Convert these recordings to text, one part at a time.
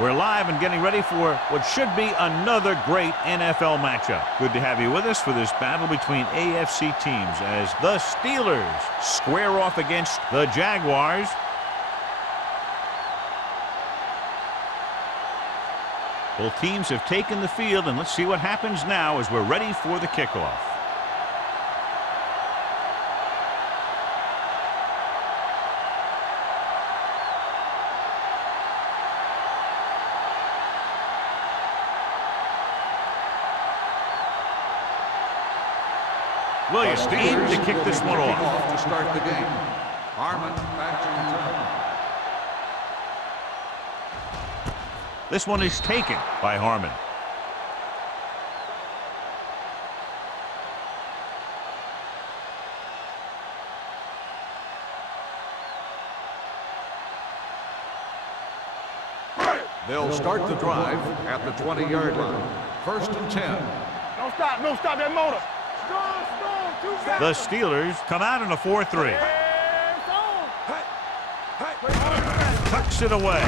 We're live and getting ready for what should be another great NFL matchup. Good to have you with us for this battle between AFC teams as the Steelers square off against the Jaguars. Both teams have taken the field, and let's see what happens now as we're ready for the kickoff. Williams in to kick this one off. To start the game. Harmon back to return. This one is taken by Harmon. They'll start the drive at the 20-yard line. 1st and 10. Don't stop that motor. The Steelers come out in a 4-3. Tucks it away.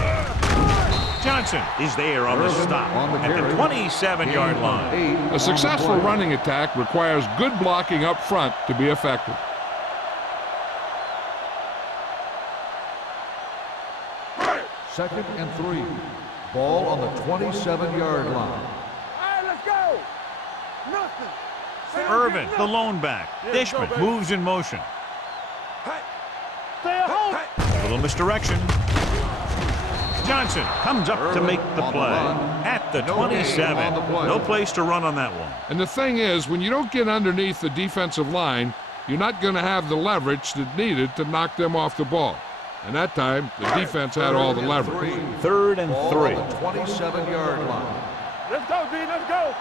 Johnson is there on the stop at the 27-yard line. A successful running attack requires good blocking up front to be effective. Second and 3. Ball on the 27-yard line. All right, let's go. Nothing. Irvin, the lone back. Dishman moves in motion. Stay at home. A little misdirection. Johnson comes up to make the play at the 27. No place to run on that one. And the thing is, when you don't get underneath the defensive line, you're not going to have the leverage that's needed to knock them off the ball. And that time, the defense had all the leverage. 3rd and 3. The 27-yard line. Let's go, D. Let's go.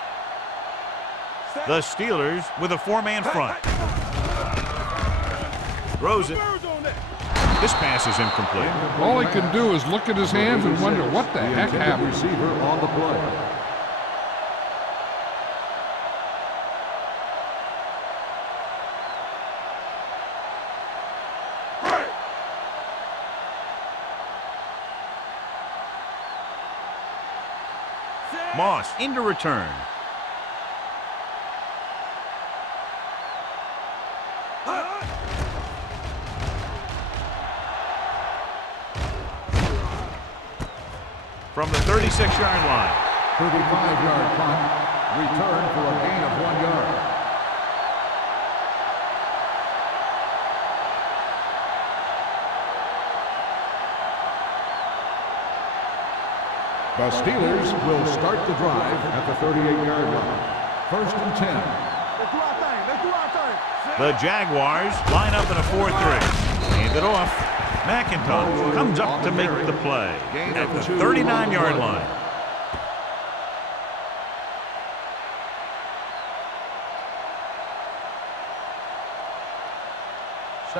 The Steelers with a 4-man front. Throws it. This pass is incomplete. All he can do is look at his hands and wonder what the heck happened. Receiver on the play. Moss into return. From the 36-yard line. 35-yard punt. Return for a gain of 1 yard. The Steelers will start the drive at the 38-yard line. 1st and 10. Let's do our thing. Let's do our thing. The Jaguars line up in a 4-3. Hand it off. McIntosh comes up to make the play at the 39-yard line.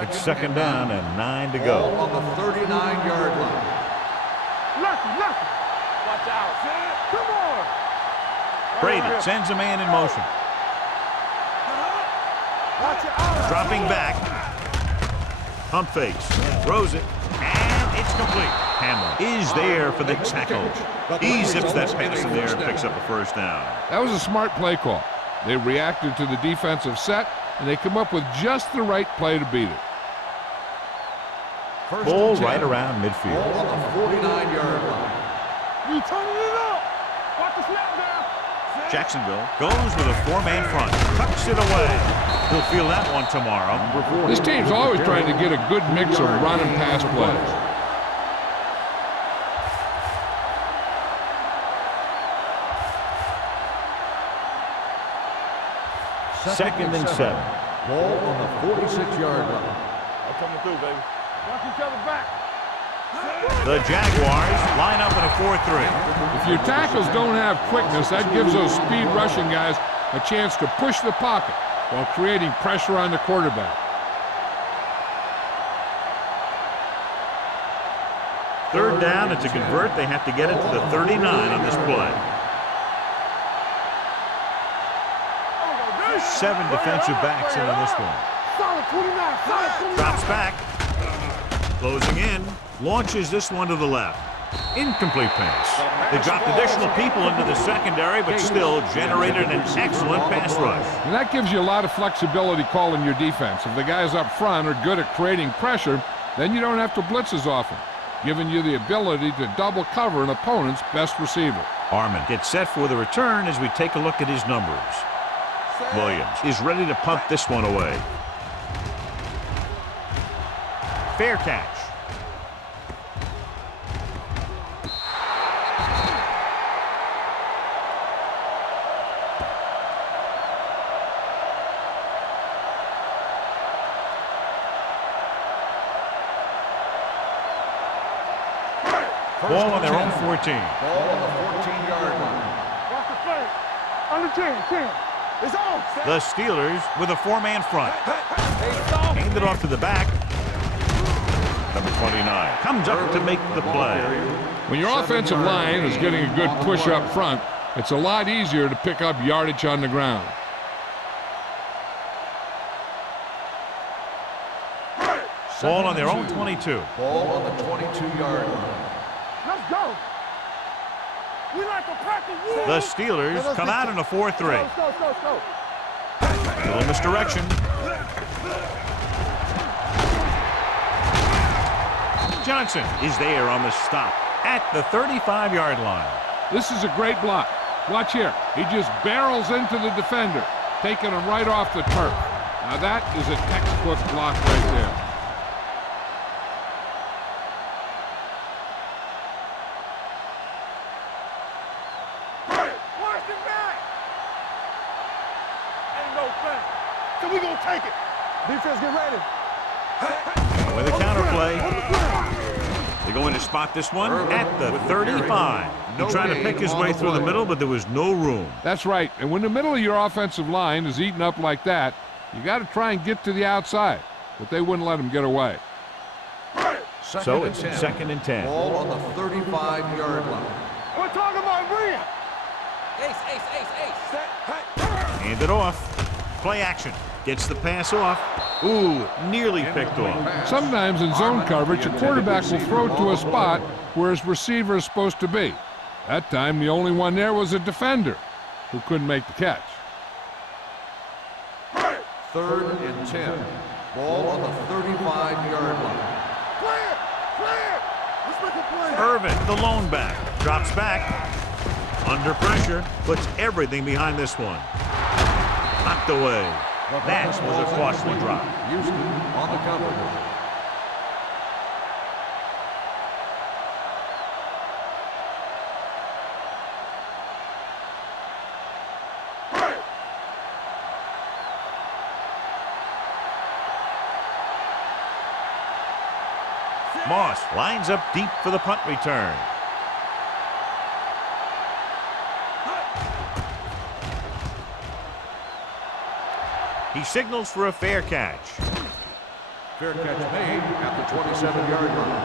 It's 2nd down and 9 to go. On the 39-yard line. Lucky. Watch out. Come on. Brady sends a man in motion. Watch it out. Dropping back. Pump fakes. Throws it. And it's complete. Hamlin is there for the tackle. He zips that pass in there and picks up a 1st down. That was a smart play call. They reacted to the defensive set, and they come up with just the right play to beat it. Ball right around midfield. Ball on the 49-yard line. You turning it up. Watch the snap down. Jacksonville goes with a 4-man front. Tucks it away. He'll feel that one tomorrow. This team's always trying to get a good mix of run and pass plays. Second and 7. Ball on the 46-yard line. I'm coming through, baby. Watch each other back. The Jaguars line up in a 4-3. If your tackles don't have quickness, that gives those speed rushing guys a chance to push the pocket while creating pressure on the quarterback. 3rd down, and to convert, they have to get it to the 39 on this play. 7 defensive backs in on this one. Solid 29. Drops back. Closing in. Launches this one to the left. Incomplete pass. They dropped additional people into the secondary, but still generated an excellent pass rush. And that gives you a lot of flexibility calling your defense. If the guys up front are good at creating pressure, then you don't have to blitz as often, giving you the ability to double cover an opponent's best receiver. Harmon gets set for the return as we take a look at his numbers. Williams is ready to punt this one away. Fair catch. Ball on their own 14. Ball on the 14-yard line. Watch the play. Under 10. It's on. The Steelers with a four-man front. Hand it off to the back. Number 29 comes up to make the play. When your offensive line is getting a good push up front, it's a lot easier to pick up yardage on the ground. Ball on their own 22. Ball on the 22-yard line. Let's go. We like to practice. The Steelers come out in a 4-3. Go. Little misdirection. Johnson is there on the stop at the 35-yard line. This is a great block. Watch here. He just barrels into the defender, taking him right off the turf. Now that is a textbook block right there. So we gonna take it. Defense, get ready. With a counterplay. They're going to spot this one at the 35. He tried to pick his way through the middle, but there was no room. That's right. And when the middle of your offensive line is eaten up like that, you got to try and get to the outside. But they wouldn't let him get away. So it's 2nd and 10. Ball on the 35-yard line. We're talking about Bria. Hand it off. Play action. Gets the pass off. Ooh, nearly picked off. Sometimes in zone coverage, a quarterback will throw to a spot where his receiver is supposed to be. That time, the only one there was a defender who couldn't make the catch. 3rd and 10. Ball on the 35-yard line. Clear. Let's make a play. Irvin, the lone back, drops back. Under pressure, puts everything behind this one. Knocked away. That was a costly drop. Houston on the cover. Moss lines up deep for the punt return. He signals for a fair catch. Fair catch made at the 27-yard line.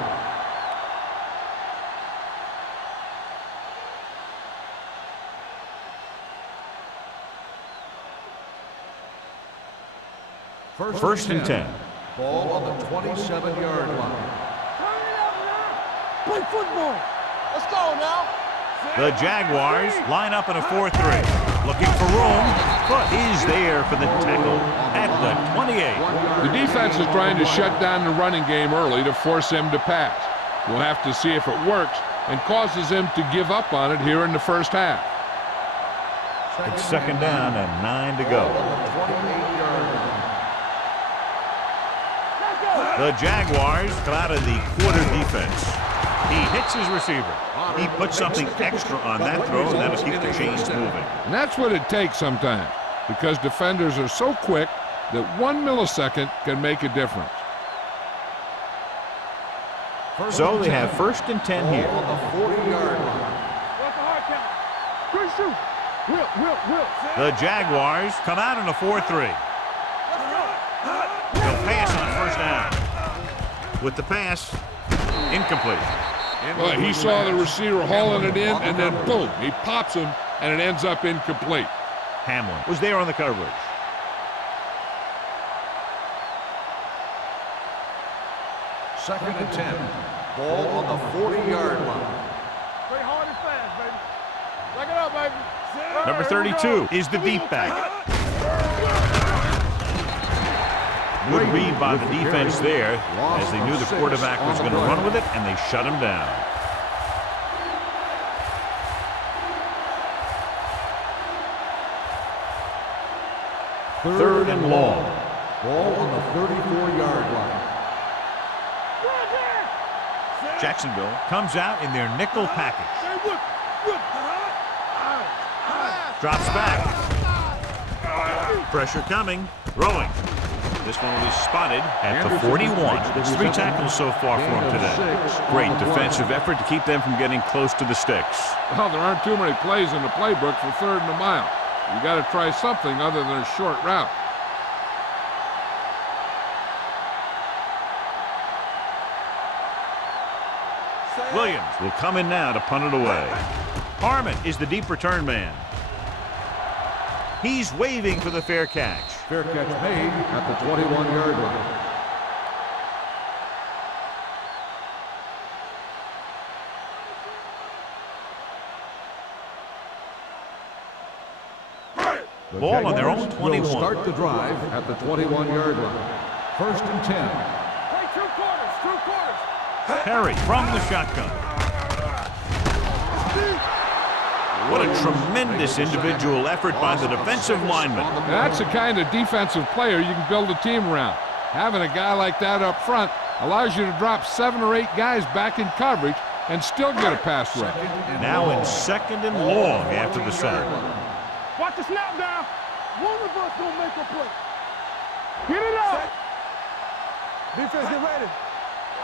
First and 10. Ball on the 27-yard line. Turn it up now. Play football. Let's go now. The Jaguars line up in a 4-3. Looking for room, but is there for the tackle at the 28. The defense is trying to shut down the running game early to force him to pass. We'll have to see if it works and causes him to give up on it here in the first half. It's 2nd down and 9 to go. The Jaguars come out of the quarter defense. He hits his receiver. He puts something extra on that throw, and that'll keep the chains moving. And that's what it takes sometimes, because defenders are so quick that 1 millisecond can make a difference. So they have 1st and 10 here. On the 40-yard line. What's the hard count? Good shoot. Will. The Jaguars come out in a 4-3. They'll pass on 1st down. With the pass, incomplete. Well, he saw the receiver hauling it in, and then boom, he pops him, and it ends up incomplete. Hamlin was there on the coverage. Second and 10. Ball on the 40-yard line. Play hard and fast, baby. Back it up, baby. Number 32 is the deep back. Good read by the defense there, as they knew the quarterback was going to run with it, and they shut him down. Third and long. Ball on the 34-yard line. Jacksonville comes out in their nickel package. Drops back. Pressure coming. Throwing. This one will be spotted at the 41. There's 3 tackles so far for him today. Great defensive effort to keep them from getting close to the sticks. Well, there aren't too many plays in the playbook for 3rd and a mile. You got to try something other than a short route. Williams will come in now to punt it away. Harmon is the deep return man. He's waving for the fair catch. Fair catch made at the 21-yard line. The Ball on their own Jaguars 21. will start the drive at the 21-yard line. 1st and 10. Play 2 quarters, 2 quarters. Perry from the shotgun. What a tremendous individual effort by the defensive lineman. That's the kind of defensive player you can build a team around. Having a guy like that up front allows you to drop 7 or 8 guys back in coverage and still get a pass rush. Now in 2nd and long after the sack. Watch the snap down. One of us gonna make a play. Get it up. Defense, get ready.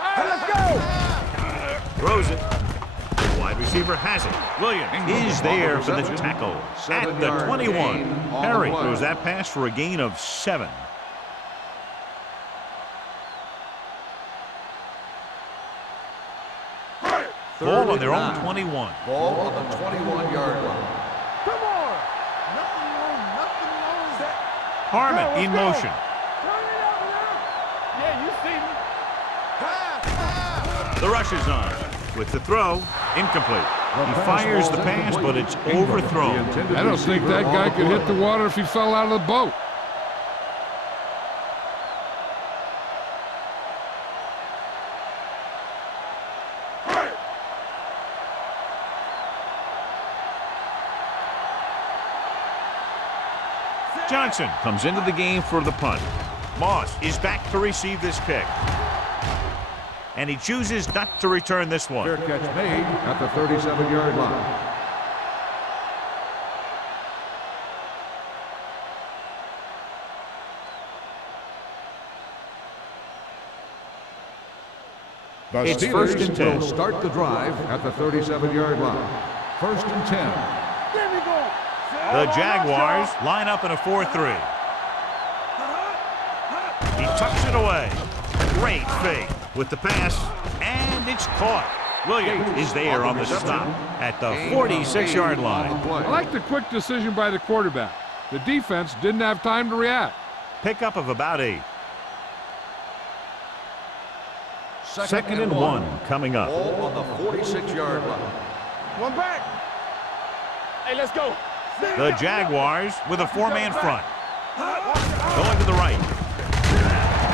All right, let's go. Throws it. The wide receiver has it. Williams is there for the tackle at the 21. Perry throws that pass for a gain of 7. Ball on their own 21. Ball on the 21-yard line. Come on. Nothing wrong. Harmon in motion. Turn it up now. Yeah, you see me. The rush is on. With the throw, incomplete. He fires the pass, but it's overthrown. I don't think that guy could hit the water if he fell out of the boat. Johnson comes into the game for the punt. Moss is back to receive this kick. And he chooses not to return this one. Fair catch made at the 37-yard line. The It's Steelers 1st and 10. will start the drive at the 37-yard line. 1st and 10. There we go. The Jaguars line up in a 4-3. He tucks it away. Great fake with the pass, and it's caught. Williams is there on the stop at the 46-yard line. I like the quick decision by the quarterback. The defense didn't have time to react. Pickup of about 8. 2nd and 1 coming up. Ball on the 46-yard line. One back. Hey, let's go. The Jaguars with a 4-man front. Going to the right.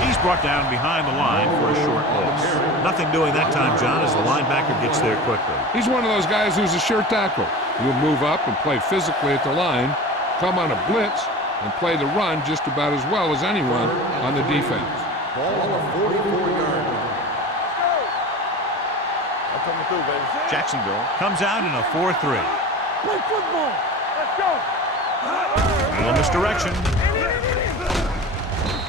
He's brought down behind the line for a short loss. Nothing doing that time, John, as the linebacker gets there quickly. He's one of those guys who's a sure tackle. He'll move up and play physically at the line, come on a blitz, and play the run just about as well as anyone on the defense. Ball on the 44-yard line. I'm coming through, baby. Jacksonville comes out in a 4-3. Play football. Let's go. Little misdirection.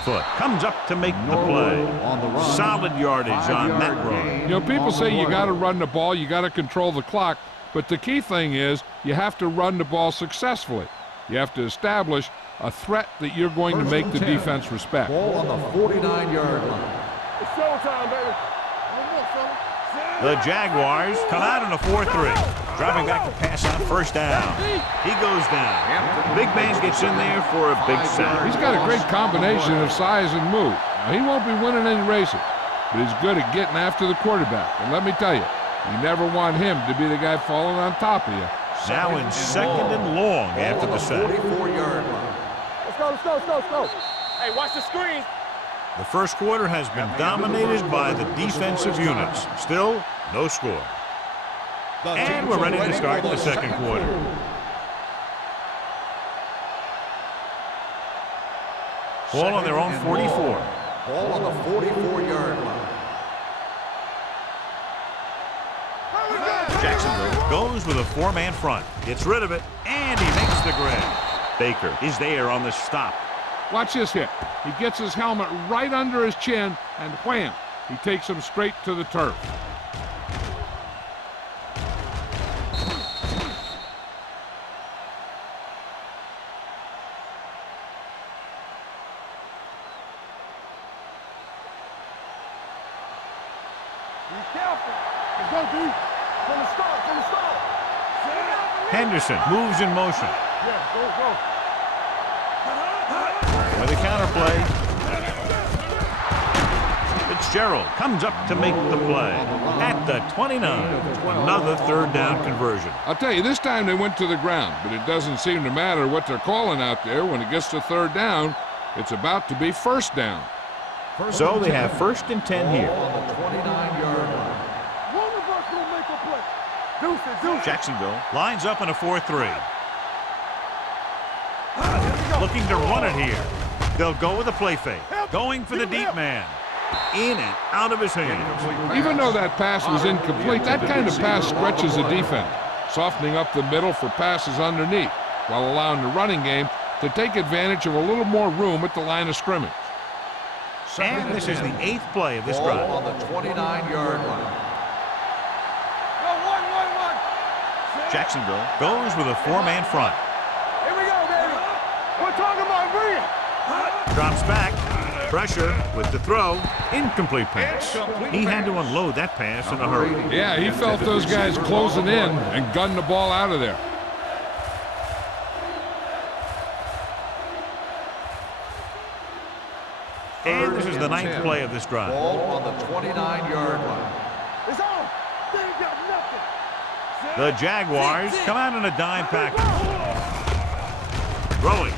Foot comes up to make the play. On the run. Solid yardage on that run. You know, people say you got to run the ball, you got to control the clock, but the key thing is you have to run the ball successfully. You have to establish a threat that you're going to make the defense respect. Ball on the 49-yard line. It's showtime, baby. One more, fella. The Jaguars come out in a 4-3. Dropping back to pass on 1st down. He goes down. Big man gets in there for a big sack. He's got a great combination of size and move. Now, he won't be winning any races, but he's good at getting after the quarterback. And let me tell you, you never want him to be the guy falling on top of you. Now in second and long after the sack. 44-yard line. Let's go. Hey, watch the screen. The first quarter has been dominated by the defensive units. Still, no score. And we're ready to start the second quarter. Ball on their own 44. Ball on the 44-yard line. Jacksonville goes with a four-man front. Gets rid of it, and he makes the grab. Baker is there on the stop. Watch this hit. He gets his helmet right under his chin, and wham, he takes him straight to the turf. Be careful. Let's go, D. From the start. Henderson moves in motion. Yeah, go. With a counterplay. Fitzgerald comes up to make the play. At the 29, another third down conversion. I'll tell you, this time they went to the ground, but it doesn't seem to matter what they're calling out there. When it gets to third down, it's about to be first down. So they have first and 10 here. On the 29-yard line. One of us will make a play. Deuce. Jacksonville lines up in a 4-3. Looking to run it here. They'll go with a play fake. Going for the deep man. In and out of his hands. Even though that pass was incomplete, that kind of pass stretches the defense, softening up the middle for passes underneath, while allowing the running game to take advantage of a little more room at the line of scrimmage. And this is the 8th play of this Ball drive. on the 29-yard line. Go, one. Jacksonville goes with a four-man front. Here we go, baby. We're talking about bringing. Drops back. Pressure with the throw. Incomplete pass. He had to unload that pass in a hurry. Yeah, he felt those guys closing in and gunned the ball out of there. And this is the 9th play of this drive. Ball on the 29-yard line. It's on. They ain't got nothing. The Jaguars come out in a dime package. Throwing.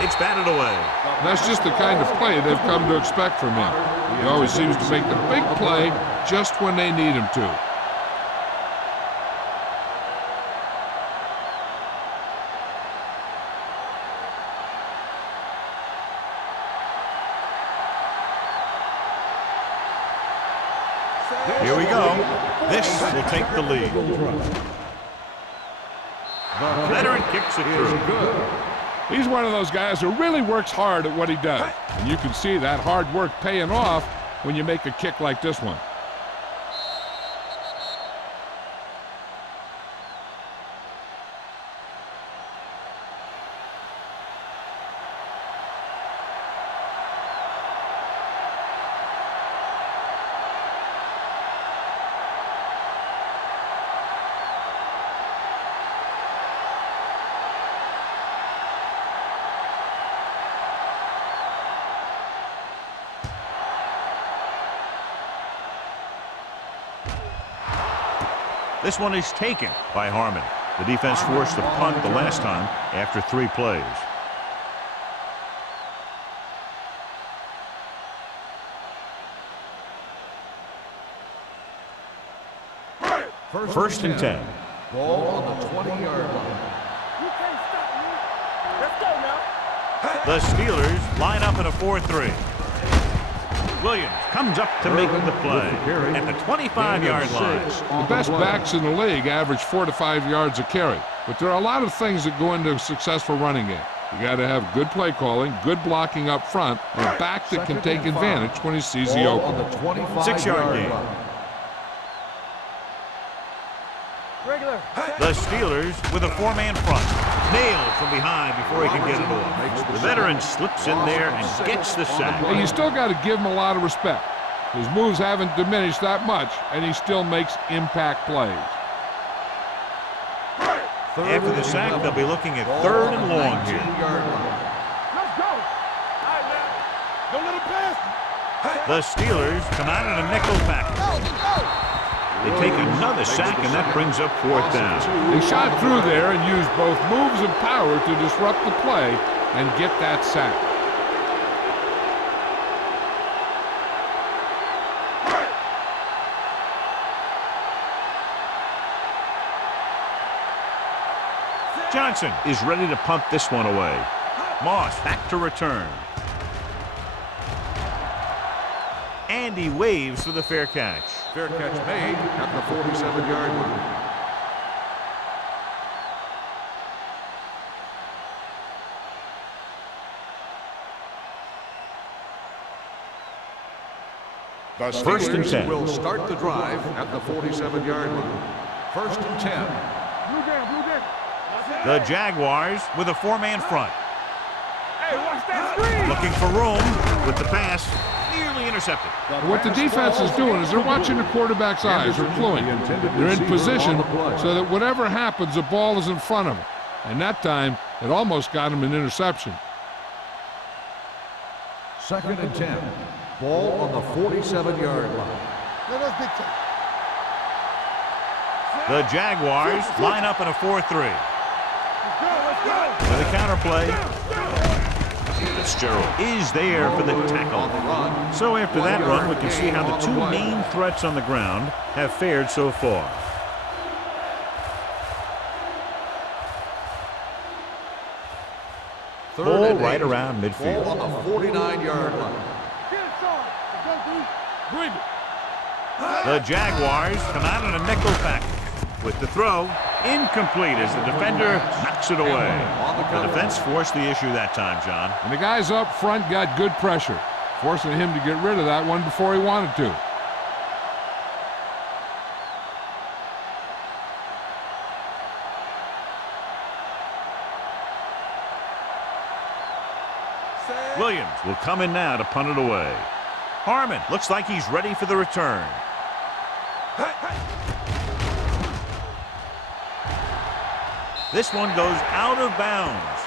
It's batted away. That's just the kind of play they've come to expect from him. He always seems to make the big play just when they need him to. Here we go. This will take the lead. Veteran kicks it through. He's one of those guys who really works hard at what he does. And you can see that hard work paying off when you make a kick like this one. This one is taken by Harmon. The defense forced the punt the last time after 3 plays. First and 10. Ball on the 20-yard line. You can't stop me. Let's go now. The Steelers line up in a 4-3. Williams comes up to make the play at the 25-yard line. The best backs in the league average 4 to 5 yards a carry. But there are a lot of things that go into a successful running game. You got to have good play calling, good blocking up front, and a back that can take advantage when he sees the Ball on opening. the 25-yard 6-yard gain. line. Regular. The Steelers with a 4-man front. Nailed from behind before he can get it off. The veteran slips in there and gets the sack. Hey, you still got to give him a lot of respect. His moves haven't diminished that much, and he still makes impact plays. After the sack, they'll be looking at 3rd and long here. Let's go. All right, man. Don't let him pass you. The Steelers come out in a nickel package. They take another sack, and that brings up 4th down. They shot through there and used both moves and power to disrupt the play and get that sack. Johnson is ready to punt this one away. Moss back to return. And he waves for the fair catch. Fair catch made at the 47-yard line. The First and 10. Will start the drive at the 47-yard line. First and 10. Blue game, blue game. The Jaguars with a 4-man front. Hey, watch that screen. Looking for room with the pass. Nearly intercepted. What the defense is doing is they're watching the quarterback's eyes. They're cluing. They're in position so that whatever happens, the ball is in front of them. And that time, it almost got him an interception. Second and 10. Ball on the 47-yard line. Let us dictate. The Jaguars line up in a 4-3. Let's go. With a counterplay, Fitzgerald is there for the tackle. So after that run, we can see how the two main threats on the ground have fared so far. Ball right around midfield. Ball on the 49-yard line. Get it, son. Let's go, dude. Bring it. The Jaguars come out in a nickel package. With the throw, incomplete as the defender knocks it away. The defense forced the issue that time, John. And the guys up front got good pressure, forcing him to get rid of that one before he wanted to. Williams will come in now to punt it away. Harmon looks like he's ready for the return. This one goes out of bounds.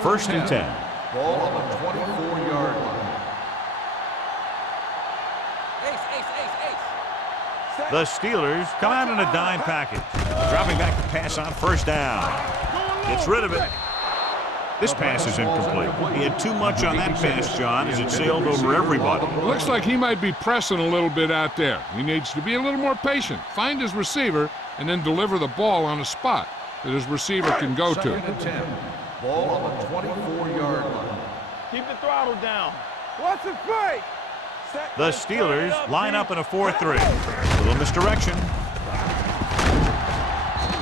First and 10. Ball on the 24-yard line. The Steelers come out in a dime package. Dropping back to pass on first down. Gets rid of it. This pass is incomplete. He had too much on that pass, John, as it sailed over everybody. Looks like he might be pressing a little bit out there. He needs to be a little more patient, find his receiver, and then deliver the ball on a spot that his receiver can go to. Second and 10. Ball on the 24-yard line. Keep the throttle down. What's the play? The Steelers line up in a 4-3. Little misdirection.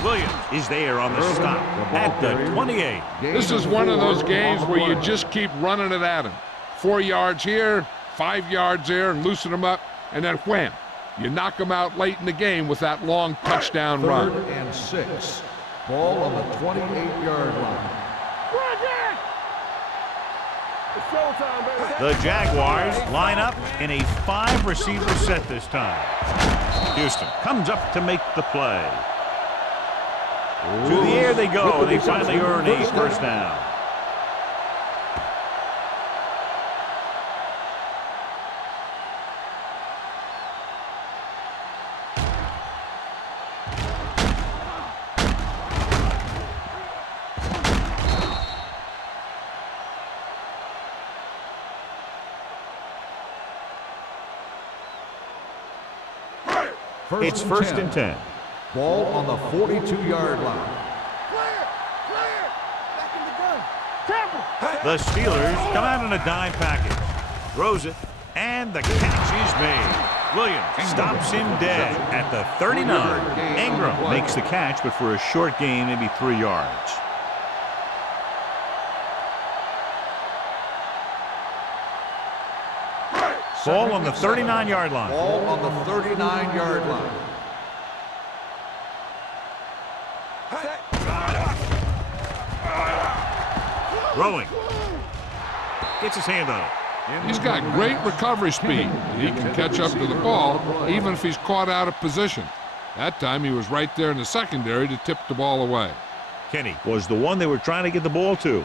Williams is there on the stop at the 28. This is one of those games where you just keep running it at him. 4 yards here, 5 yards there, and loosen him up, and then wham, you knock him out late in the game with that long touchdown run. Third and 6. Ball on the 28-yard line. It's showtime, baby. The Jaguars line up in a 5-receiver set this time. Houston comes up to make the play. To the air they go, and they finally earn a first down. It's first and 10. Ball on the 42-yard line. Clear! Back in the gun. Tampa! The Steelers come out in a dime package. Throws it, and the catch is made. Williams stops him dead at the 39. Ingram makes the catch, but for a short gain, maybe 3 yards. Ball on the 39-yard line. Ball on the 39-yard line. Throwing. Gets his hand on it. He's got great recovery speed, and he can catch up to the ball even if he's caught out of position. That time he was right there in the secondary to tip the ball away. Kenny was the one they were trying to get the ball to.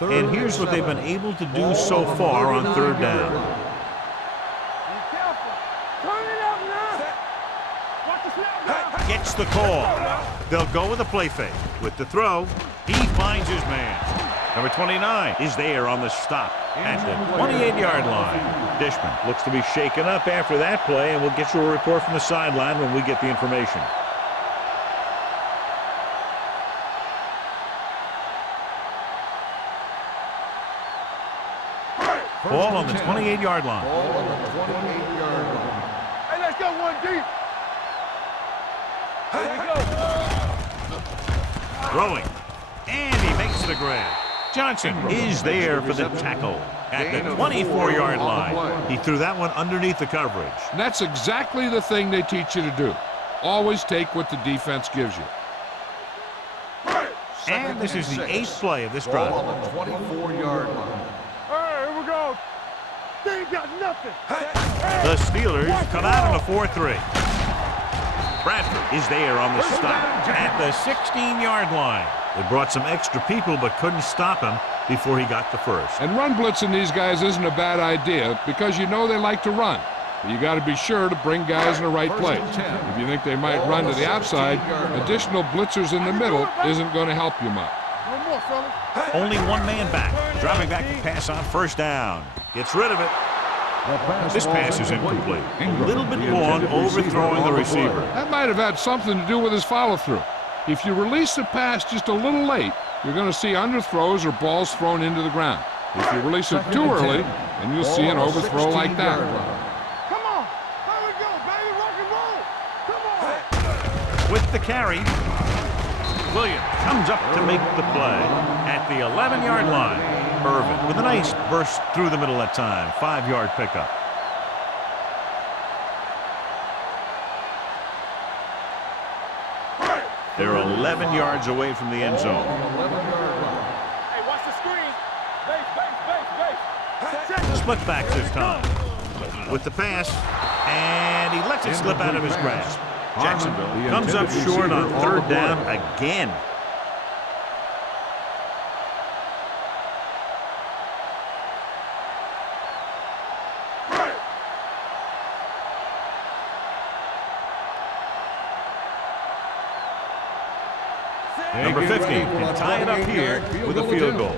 And here's what they've been able to do so far on third down. Be careful. Turn it up now. Watch the snap now. Gets the call. They'll go with a play fake. With the throw, he finds his man. Number 29 is there on the stop at the 28-yard line. Dishman looks to be shaken up after that play, and we'll get you a report from the sideline when we get the information. Ball on the 28-yard line. Ball on the 28-yard line. Hey, let's go one deep. Here we go. Throwing. And he makes the grab. Johnson is there for the tackle at the 24-yard line. He threw that one underneath the coverage. And that's exactly the thing they teach you to do. Always take what the defense gives you. And this is the 8th play of this Ball drive. on the 24-yard line. All right, here we go. They ain't got nothing. The Steelers come out on a 4-3. Bradford is there on the stop at the 16-yard line. They brought some extra people but couldn't stop him before he got the first. And run blitzing these guys isn't a bad idea because you know they like to run. But you got to be sure to bring guys in the right place. If you think they might run to the outside, additional blitzers in the middle isn't going to help you much. No more, fellas. Only one man back. Dropping back to pass on first down. Gets rid of it. This pass is incomplete. A little bit long, overthrowing the receiver. That might have had something to do with his follow-through. If you release the pass just a little late, you're going to see underthrows or balls thrown into the ground. If you release it too early, then you'll see an overthrow like that. Come on. There we go, baby. Rock and roll. Come on. With the carry, Williams comes up to make the play at the 11-yard line. Irvin with a nice burst through the middle that time. 5-yard pickup. They're 11 yards away from the end zone. Hey, watch the screen. Base. Split back this time. With the pass, and he lets it slip out of his grasp. Jacksonville comes up short on third down again. Number 50 can tie it up here with a field goal.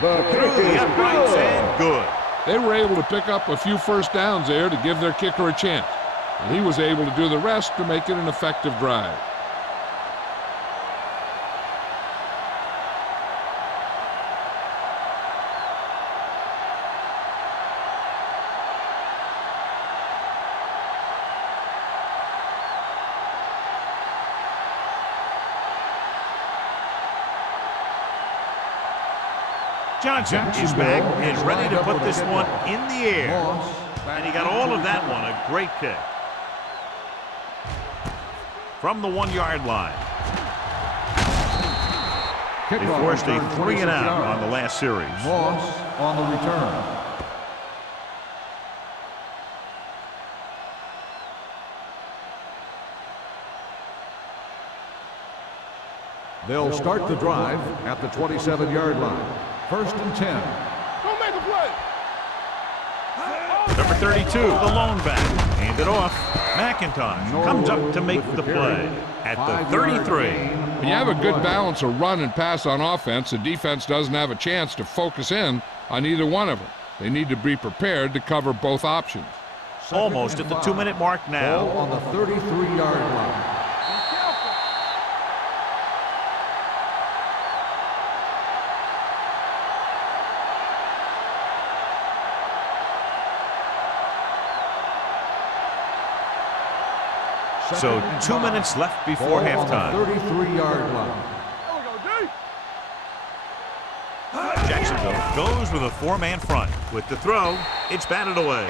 Through the uprights and good. They were able to pick up a few first downs there to give their kicker a chance. And he was able to do the rest to make it an effective drive. Johnson is back and ready to put this one in the air. And he got all of that one. A great kick. From the 1-yard line. They forced a 3-and-out on the last series. Moss on the return. They'll start the drive at the 27-yard line. 1st and 10. Don't make a play. Number 32, the lone back. Hand it off. McIntosh comes up to make the play at the 33. When you have a good balance of run and pass on offense, the defense doesn't have a chance to focus in on either one of them. They need to be prepared to cover both options. Almost at the 2-minute mark now. Ball on the 33-yard line. So 2 minutes left before halftime. 33-yard line. Jacksonville goes with a 4-man front. With the throw, it's batted away.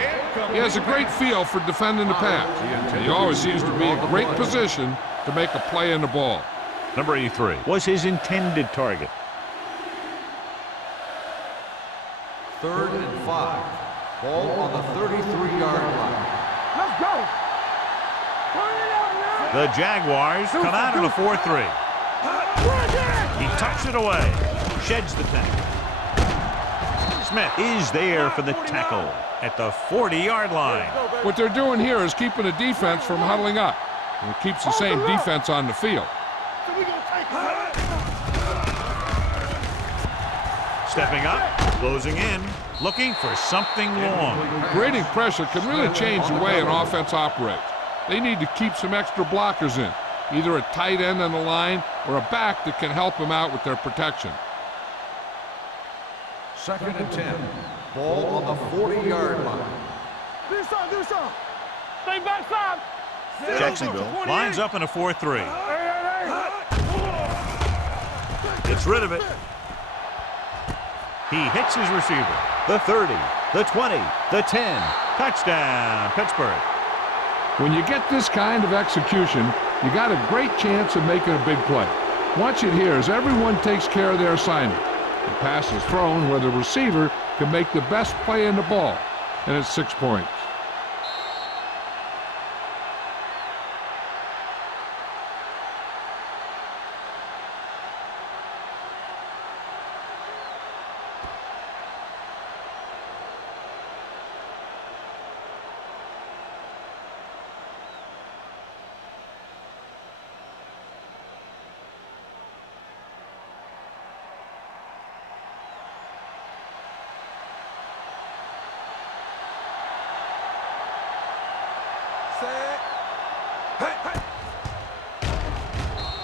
He has a great feel for defending the pass. And he always seems to be in great position to make a play in the ball. Number 83 was his intended target. 3rd and 5. Ball on the 33-yard line. Let's go. Turn it up now. The Jaguars come out in a 4-3. He tucks it away. Sheds the tackle. Smith is there for the tackle at the 40-yard line. What they're doing here is keeping the defense from huddling up. And it keeps the same defense on the field. Stepping up, closing in, looking for something long. Creating pressure can really change the way an offense operates. They need to keep some extra blockers in, either a tight end on the line or a back that can help them out with their protection. 2nd and 10. Ball on the 40-yard line. Do something. Stay backside. Jacksonville lines up in a 4-3. Gets rid of it. He hits his receiver. The 30, the 20, the 10. Touchdown, Pittsburgh. When you get this kind of execution, you got a great chance of making a big play. Watch it here as everyone takes care of their assignment. The pass is thrown where the receiver can make the best play in the ball, and it's 6 points.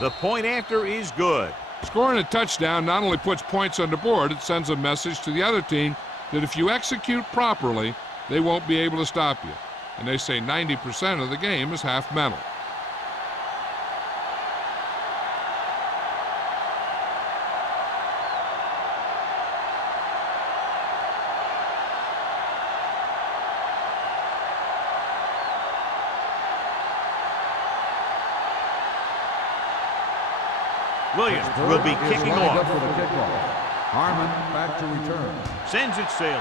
The point after is good. Scoring a touchdown not only puts points on the board, it sends a message to the other team that if you execute properly, they won't be able to stop you. And they say 90% of the game is half mental. Williams will be kicking Up off. for the kickoff. Harmon back to return. Sends it sailing.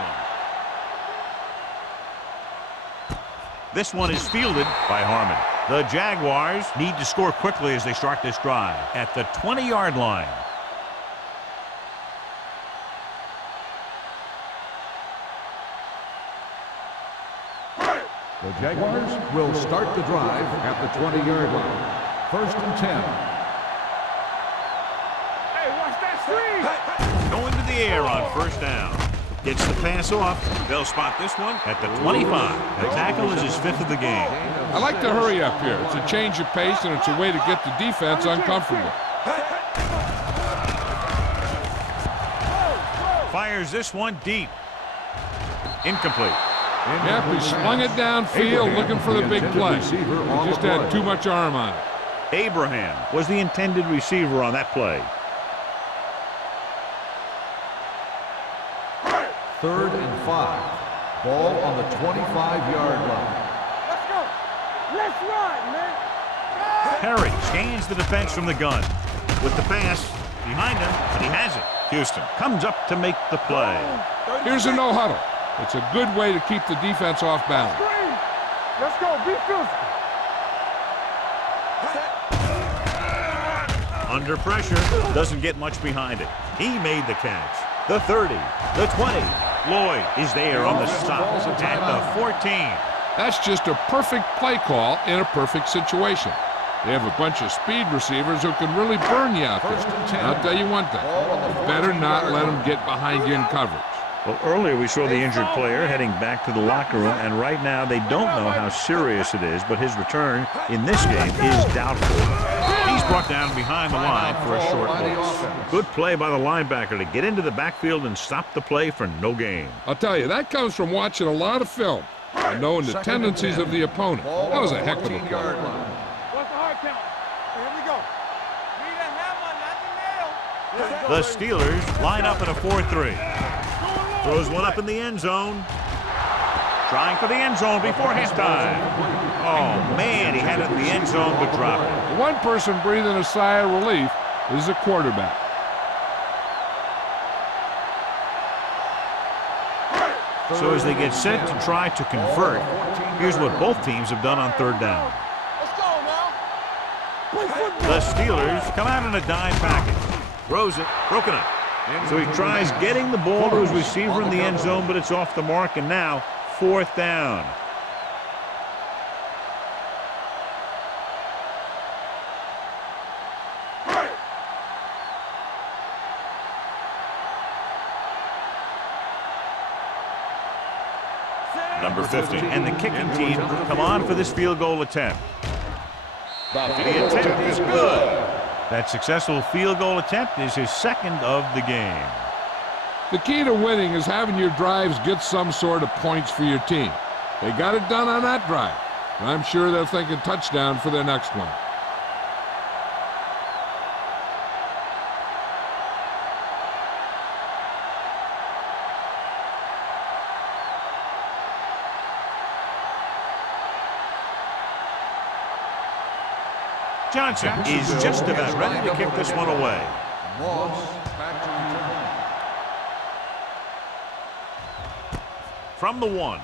This one is fielded by Harmon. The Jaguars need to score quickly as they start this drive at the 20-yard line. The Jaguars will start the drive at the 20-yard line. 1st and 10. Going to the air on 1st down. Gets the pass off. They'll spot this one at the 25. The tackle is his 5th of the game. I like to hurry up here. It's a change of pace, and it's a way to get the defense uncomfortable. Fires this one deep. Incomplete. Yep, he slung it downfield looking for the big play. He just had too much arm on it. Abraham was the intended receiver on that play. 3rd and 5. Ball on the 25-yard line. Let's go. Let's run, man. Perry scans the defense from the gun. With the pass behind him, and he has it. Houston comes up to make the play. Here's a no huddle. It's a good way to keep the defense off balance. Let's go. Be physical. Under pressure, doesn't get much behind it. He made the catch. The 30, the 20. Lloyd is there on the stop at the 14. That's just a perfect play call in a perfect situation. They have a bunch of speed receivers who can really burn you out there. And I'll tell you one thing, you better not let them get behind you in coverage. Well, earlier we saw the injured player heading back to the locker room, and right now they don't know how serious it is, but his return in this game is doubtful. He's brought down behind the line for a short loss. Good play by the linebacker to get into the backfield and stop the play for no gain. I'll tell you, that comes from watching a lot of film and knowing the tendencies of the opponent. That was a heck of a play. What's the hard count? Here we go. Need a hammer, not the nail. The Steelers line up in a 4-3. Throws one up in the end zone. Trying for the end zone before halftime. Oh, man, he had it in the end zone but dropped it. The one person breathing a sigh of relief is the quarterback. So as they get set to try to convert, here's what both teams have done on third down. Let's go now. Play football. The Steelers come out in a dime package. Throws it, broken up. So he tries getting the ball to his receiver in the end zone, but it's off the mark, and now fourth down. Number 50. And the kicking team come on for this field goal attempt. The attempt is good. That successful field goal attempt is his second of the game. The key to winning is having your drives get some sort of points for your team. They got it done on that drive. And I'm sure they're thinking touchdown for their next one. Johnson is just about ready to kick this one away. Moss back to return. From the 1.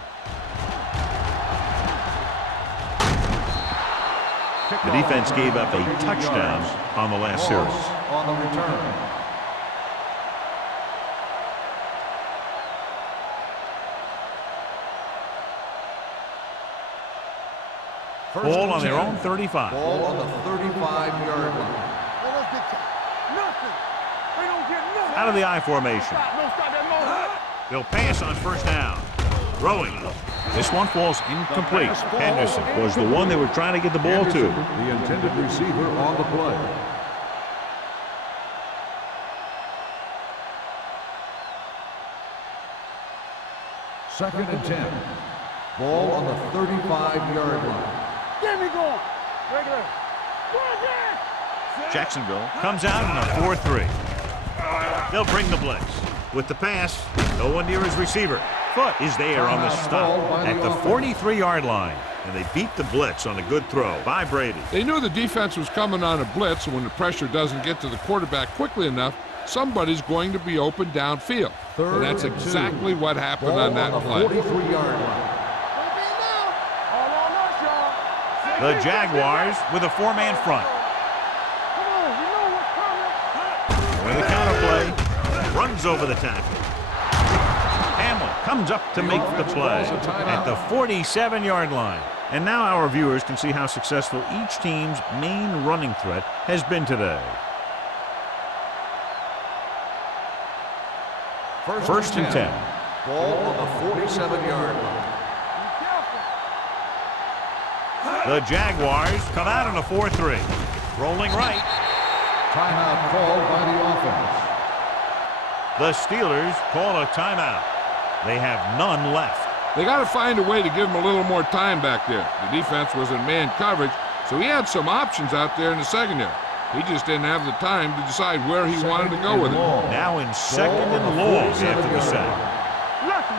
The defense gave up a touchdown on the last series. Moss on the return. Ball on their own 35. Ball on the 35-yard line. Well, let's get to nothing. They don't get nothing. Out of the I formation. Stop, no, stop that moment. They'll pass on first down. Throwing. This one falls incomplete. Henderson was the one they were trying to get the ball to. The intended receiver on the play. Second and 10. Ball on the 35-yard line. Get me going. Regular. Go again. Jacksonville comes out in a 4-3. They'll bring the blitz. With the pass, no one near his receiver. Foot is there on the stop at the 43-yard line. And they beat the blitz on a good throw by Brady. They knew the defense was coming on a blitz, and when the pressure doesn't get to the quarterback quickly enough, somebody's going to be open downfield. And that's exactly what happened on that play. 43-yard line. All on us, y'all. The Jaguars with a 4-man front. Come on, you know what's coming. With a counter play, runs over the tackle. Hamlin comes up to make the play at the 47-yard line. And now our viewers can see how successful each team's main running threat has been today. First and 10. Ball on the 47-yard line. The Jaguars come out in a 4-3. Rolling right. Timeout called by the offense. The Steelers call a timeout. They have none left. They got to find a way to give him a little more time back there. The defense was in man coverage, so he had some options out there in the secondary. He just didn't have the time to decide where he wanted to go with it. Now in second and long after the sack. Lucky.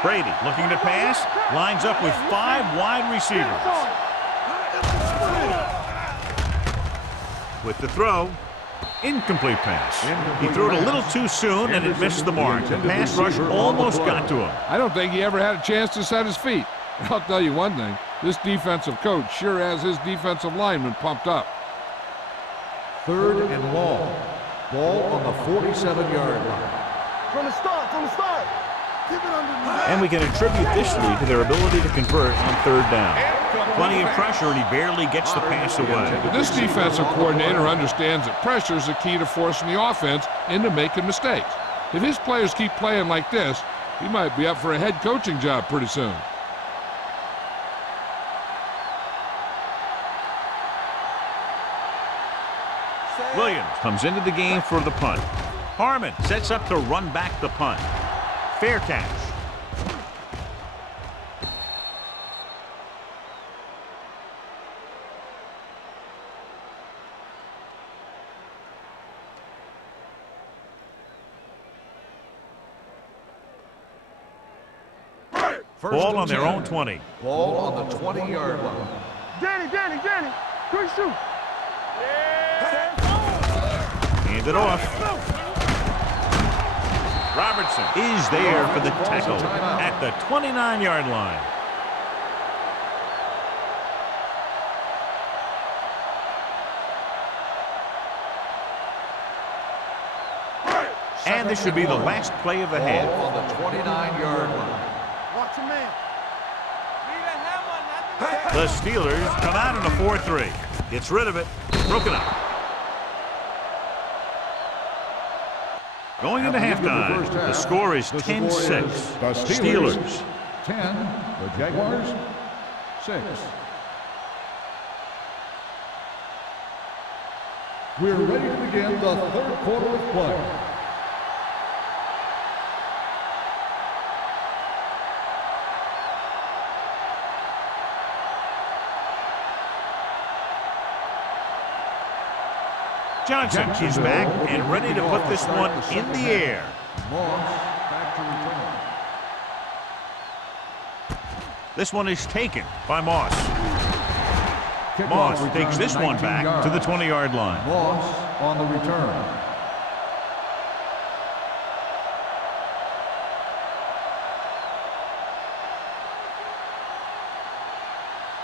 Brady looking to pass, lines up with 5 wide receivers. With the throw, incomplete pass. He threw it a little too soon and it missed the mark. The pass rush almost got to him. I don't think he ever had a chance to set his feet. I'll tell you one thing, this defensive coach sure has his defensive linemen pumped up. Third and long. Ball on the 47-yard line. From the start. Keep it under the And we can attribute this lead to their ability to convert on third down. Plenty of pressure and he barely gets the pass away. But this defensive coordinator understands that pressure is the key to forcing the offense into making mistakes. If his players keep playing like this, he might be up for a head coaching job pretty soon. Williams comes into the game for the punt. Harmon sets up to run back the punt. Fair catch. Ball on their own 20. Ball on the 20-yard line. Danny. Quick shoot. Hand it off. Robertson is there for the tackle at the 29-yard line. And this should be the last play of the half. On the 29-yard line. Watch your man. The Steelers come out in a 4-3. Gets rid of it. Broken up. Going into halftime, the score is 10-6. The Steelers. 10, the Jaguars 6. We're ready to begin the third quarter of play. Johnson is back and ready to put this one in the air. Moss back to return. This one is taken by Moss. Kickoff Moss return takes this one 19 back yards. to the 20-yard line. Moss on the return.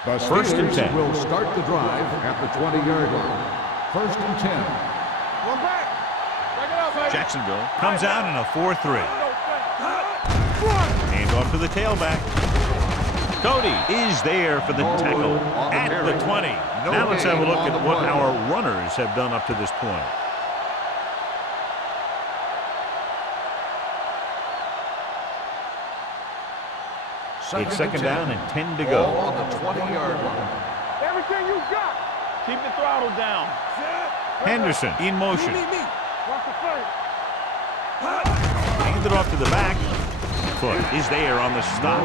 The First and Steelers 10. will start the drive at the 20-yard line. First and 10. One back. Back it up, baby. Jacksonville comes out in a 4-3. Hand off to the tailback. Cody is there for the tackle at the 20. Now let's have a look at what our runners have done up to this point. It's second down and 10 to go. Ball on the 20-yard line. Everything you got. Keep the throttle down. Henderson in motion. Watch the play. Hand it off to the back. Foot is there on the stop.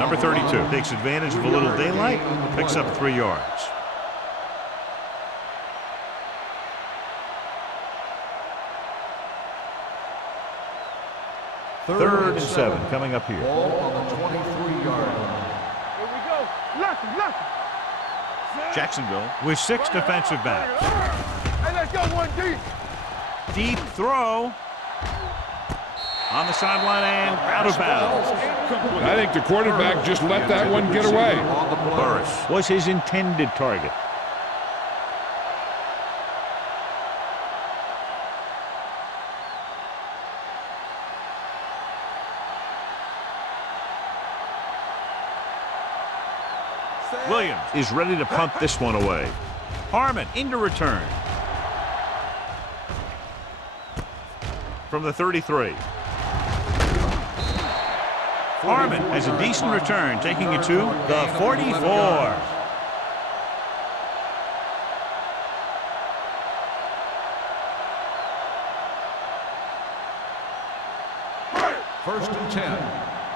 Number 32 takes advantage of a little daylight, picks up 3 yards. Third and 7 coming up here. Ball on the 23-yard line. Here we go. Left. Jacksonville with 6 defensive backs. Hey, let's go one deep. Deep throw on the sideline and out of bounds. I think the quarterback just let that one get away. Burris was his intended target. Williams is ready to punt this one away. Harmon into return. From the 33. Harmon has a decent return, taking it to the 44. First and 10.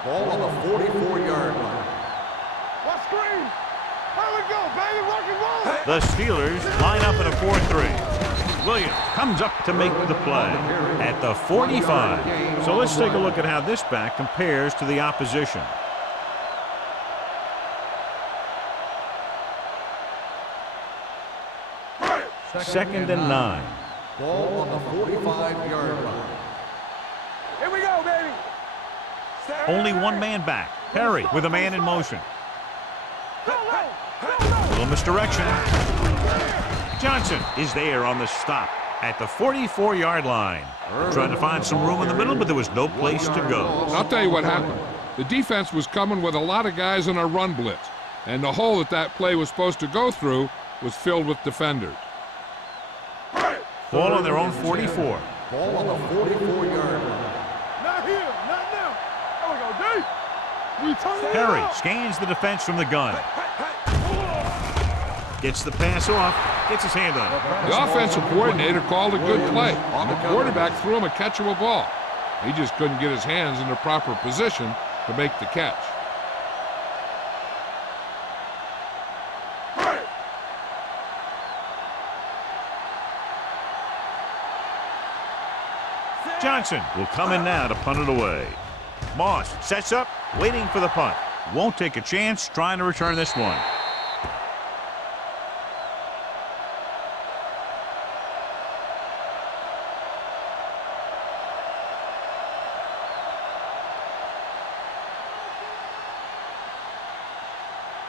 Ball on the 44-yard line. What screen? Here we go, baby. Rock and roll. The Steelers line up in a 4-3. Williams comes up to make the play at the 45. So let's take a look at how this back compares to the opposition. Second and 9. Ball on the 45-yard line. Here we go, baby. Only one man back. Perry with a man in motion. Go low. Little misdirection. Johnson is there on the stop at the 44-yard line. Trying to find some room in the middle, but there was no place to go. I'll tell you what happened. The defense was coming with a lot of guys in a run blitz, and the hole that play was supposed to go through was filled with defenders. Ball on their own 44. Ball on the 44-yard line. Not here. Not now. There we go, deep. We turn it Perry up. scans the defense from the gun. Gets the pass off. Gets his hand on it. The offensive coordinator called a good play, and the quarterback threw him a catchable ball. He just couldn't get his hands in the proper position to make the catch. Johnson will come in now to punt it away. Moss sets up, waiting for the punt. Won't take a chance trying to return this one.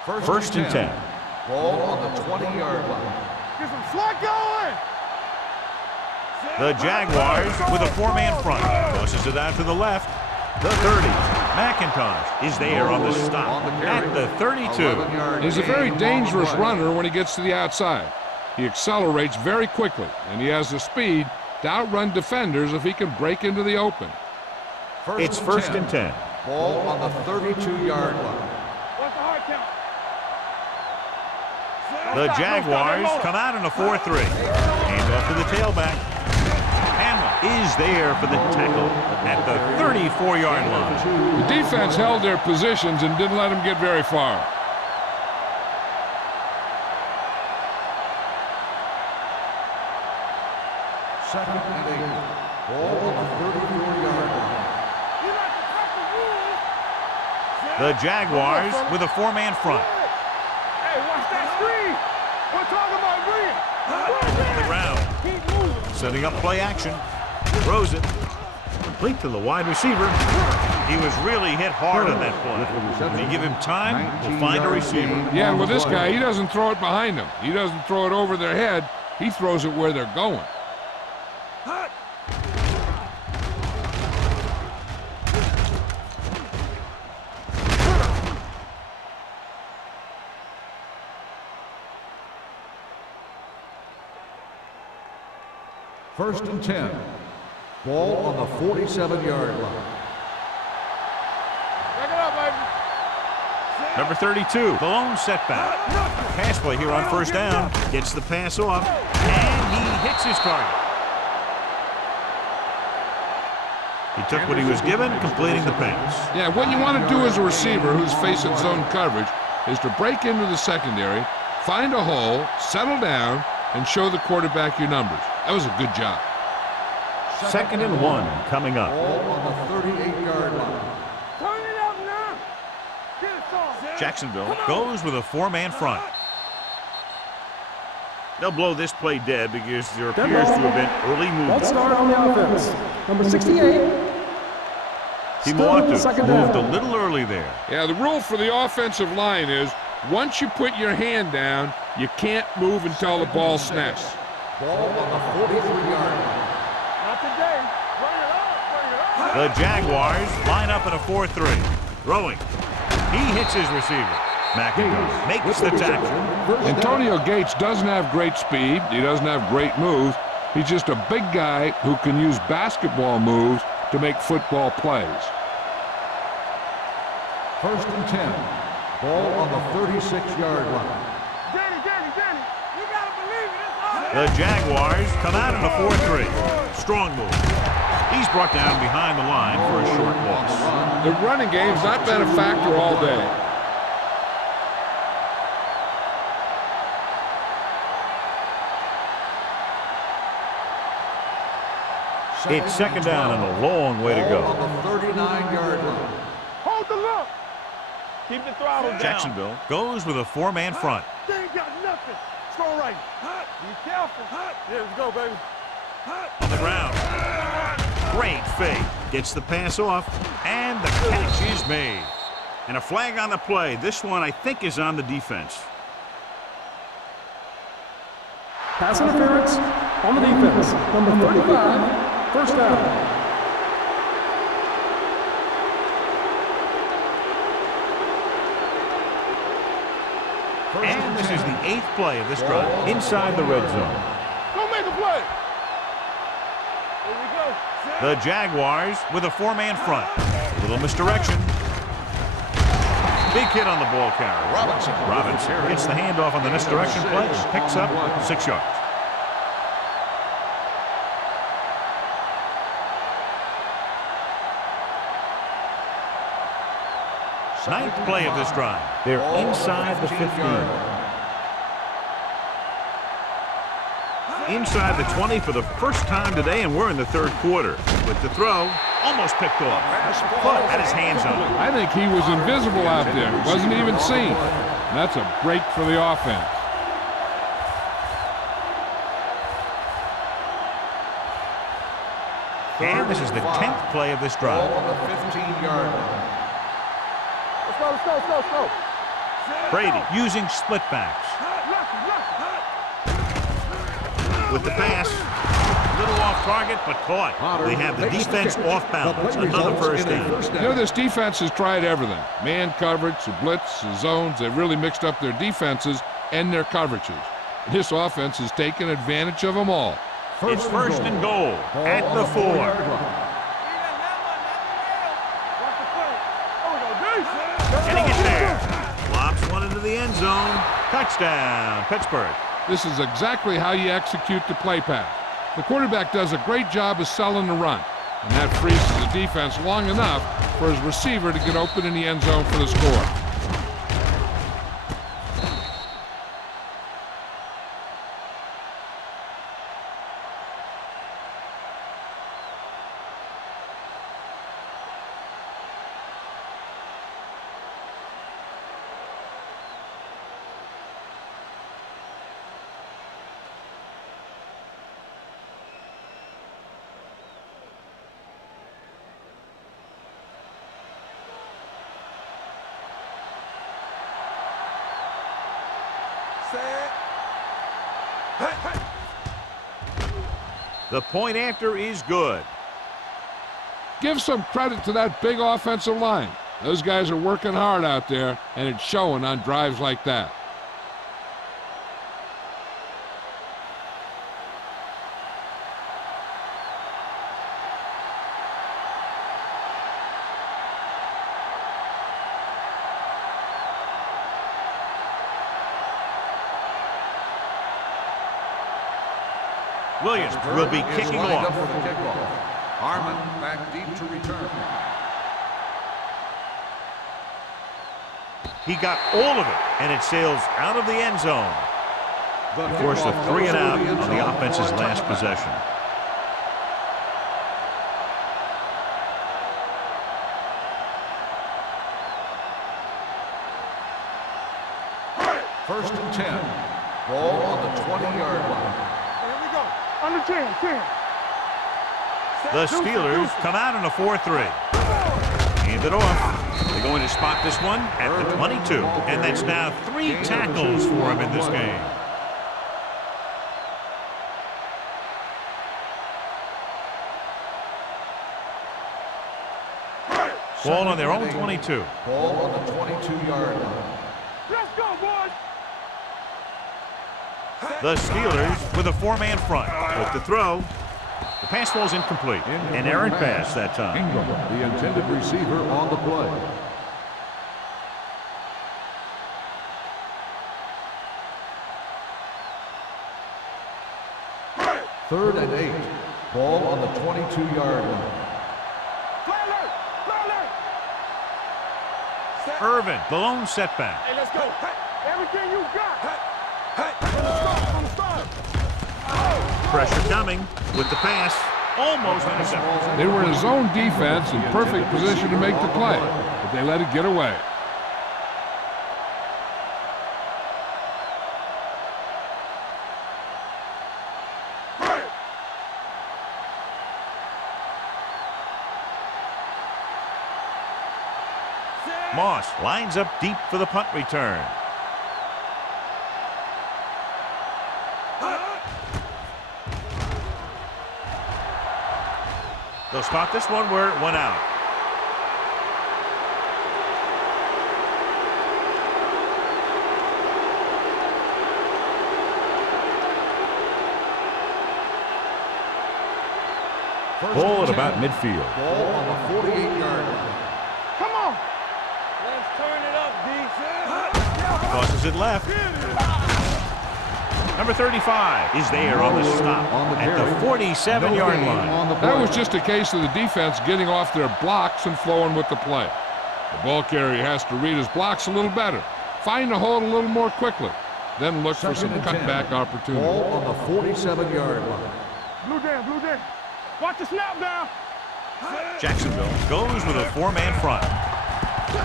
First and 10. Ball on the 20-yard line. Get some slot going. The Jaguars with a four-man front. Tosses it out to the left. The 30. McIntosh is there on the stop at the 32. He's a very dangerous runner when he gets to the outside. He accelerates very quickly, and he has the speed to outrun defenders if he can break into the open. It's first and 10. Ball on the 32-yard line. What's the hard count? The Jaguars come out in a 4-3. Hands off to the tailback. Hamlin is there for the tackle at the 34-yard line. The defense held their positions and didn't let him get very far. Second and 8. Ball on the 34-yard line. The Jaguars with a four-man front. Hey, watch that screen. We're talking about green. On the ground. Keep moving. Setting up play action. Throws it. Complete to the wide receiver. He was really hit hard on that play. When you give him time, he'll find a receiver. Yeah, and with this guy, he doesn't throw it behind them. He doesn't throw it over their head. He throws it where they're going. First and 10. Ball on the 47-yard line. Back it up, baby. Number 32, the lone setback. Pass play here on first down. Gets the pass off, and he hits his target. He took what he was given, completing the pass. Yeah, what you want to do as a receiver who's facing zone coverage is to break into the secondary, find a hole, settle down, and show the quarterback your numbers. That was a good job. Second and 1 coming up. Ball on the 38-yard line. Turn it up now. Get it started. Jacksonville goes with a four-man front. They'll blow this play dead because there appears to have been early Let's movement. start on the offense. Number 68. Timoatu second moved a down. little early there. Yeah, the rule for the offensive line is once you put your hand down, you can't move until the ball snaps. Ball on the 43-yard line. Not today. Bring it up. Bring it up. The Jaguars line up in a 4-3. Throwing. He hits his receiver. McIntosh makes the tackle. Antonio Gates doesn't have great speed. He doesn't have great moves. He's just a big guy who can use basketball moves to make football plays. First and 10. Ball on the 36-yard line. Danny. You got to believe it. It's all The Jaguars come out in a 4-3. Strong move. He's brought down behind the line for a short loss. The running game's not been a factor all day. It's second down and a long way to Ball on go. the 39-yard line. Hold the look. Keep the throttle down. Jacksonville goes with a four-man front. They ain't got nothing. Strong right. Be careful. There we go, baby. On the ground. Great fake. Gets the pass off, and the catch is made. And a flag on the play. This one, I think, is on the defense. Pass interference on the defense. Number 35. First down. And this is the 8th play of this drive inside the red zone. Go make a play. Here we go. The Jaguars with a four-man front. A little misdirection. Big hit on the ball carrier. Robinson gets the handoff on the misdirection play and picks up 6 yards. Ninth play of this drive. They're inside the 15. Inside the 20 for the first time today, and we're in the third quarter. With the throw, almost picked off. But had his hands on it. I think he was invisible out there. Wasn't even seen. And that's a break for the offense. And this is the 10th play of this drive. Ball on the 15-yard line. Let's go. Brady using split backs. With the pass. A little off target, but caught. They have the defense off balance. Another first down. You know, this defense has tried everything. Man coverage, the blitz, the zones. They've really mixed up their defenses and their coverages. This offense has taken advantage of them all. It's first and goal at the 4. Getting it there. Lobs one into the end zone. Touchdown, Pittsburgh. This is exactly how you execute the play pass. The quarterback does a great job of selling the run, and that freezes the defense long enough for his receiver to get open in the end zone for the score. The point after is good. Give some credit to that big offensive line. Those guys are working hard out there, and it's showing on drives like that. Williams will be kicking off. For the kickoff. Harmon back deep to return. He got all of it, and it sails out of the end zone. Of course, the 3 and out on the offense's last possession. First and 10. Ball on the 20-yard line. Under 10. The Steelers come out in a 4-3. Hand it off. They're going to spot this one at the 22. And that's now 3 tackles for him in this game. Ball on their own 22. Ball on the 22-yard line. Let's go, boys. The Steelers with a 4-man front. With the throw. The pass falls incomplete. An errant pass that time. Ingram, the intended receiver on the play. Third and 8. Ball on the 22-yard line. Irvin, the lone setback. Hey, let's go. Everything you got. Pressure coming with the pass. Almost intercepted. They were in zone defense in perfect position to make the play, but they let it get away. Moss lines up deep for the punt return. They'll spot this one where it went out. Ball at about midfield. Ball on the 48-yard line. Come on. Let's turn it up, D. Tosses it left. Number 35 is there on the stop at the 47-yard line. That was just a case of the defense getting off their blocks and flowing with the play. The ball carrier has to read his blocks a little better, find the hole a little more quickly, then look for some cutback opportunity. Ball on the 47-yard line. Blue Jam. Watch the snap down. Jacksonville goes with a 4-man front.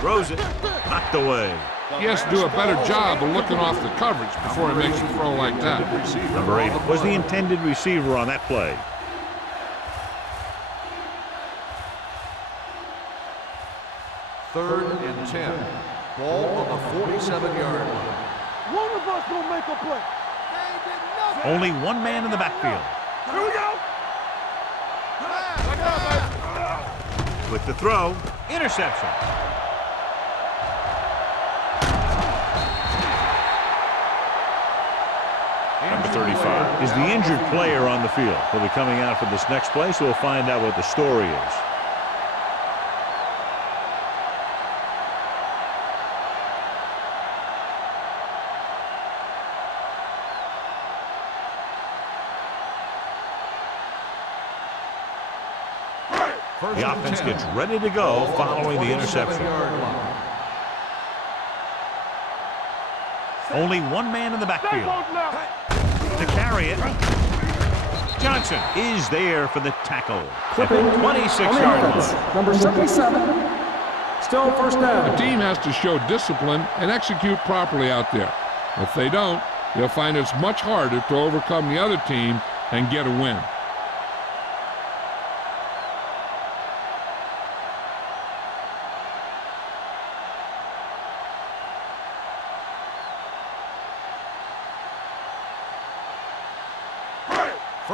Throws it, knocked away. He has to do a better job of looking off the coverage before he makes a throw like that. Number 8 was the intended receiver on that play. Third and 10. Ball on the 47-yard line. One of us gonna make a play. Only one man in the backfield. Here we go. With the throw, interception. Number 35 is the injured player on the field. He'll be coming out for this next play, so we'll find out what the story is. The offense gets ready to go following the interception. Only one man in the backfield. To carry it, Johnson is there for the tackle. Clipping At the 26-yard line. Number 77. Still first down. The team has to show discipline and execute properly out there. If they don't, they'll find it's much harder to overcome the other team and get a win.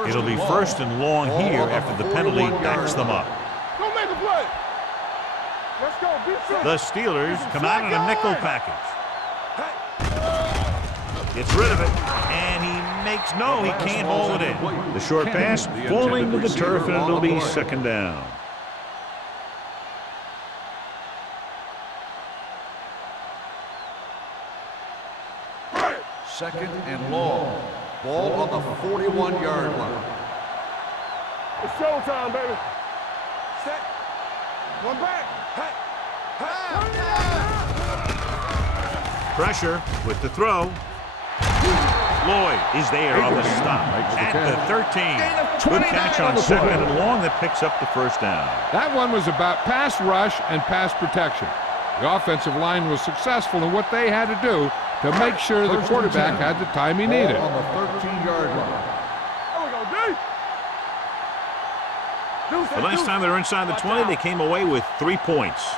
It'll be first and long here after the penalty backs them up. Go make a play. Let's go. The Steelers come out in a nickel package. Gets rid of it, and he makes he can't haul it in. The short pass falling to the turf, and it'll be second down. Second and long. Ball on the 41-yard line. It's showtime, baby. Set. One back. Pressure with the throw. Lloyd is there on the stop at the 13. Good catch on second and long that picks up the first down. That one was about pass rush and pass protection. The offensive line was successful in what they had to do to make sure the quarterback had the time he needed. On the 13-yard line. There we go, D. The last time they were inside the 20, they came away with 3 points.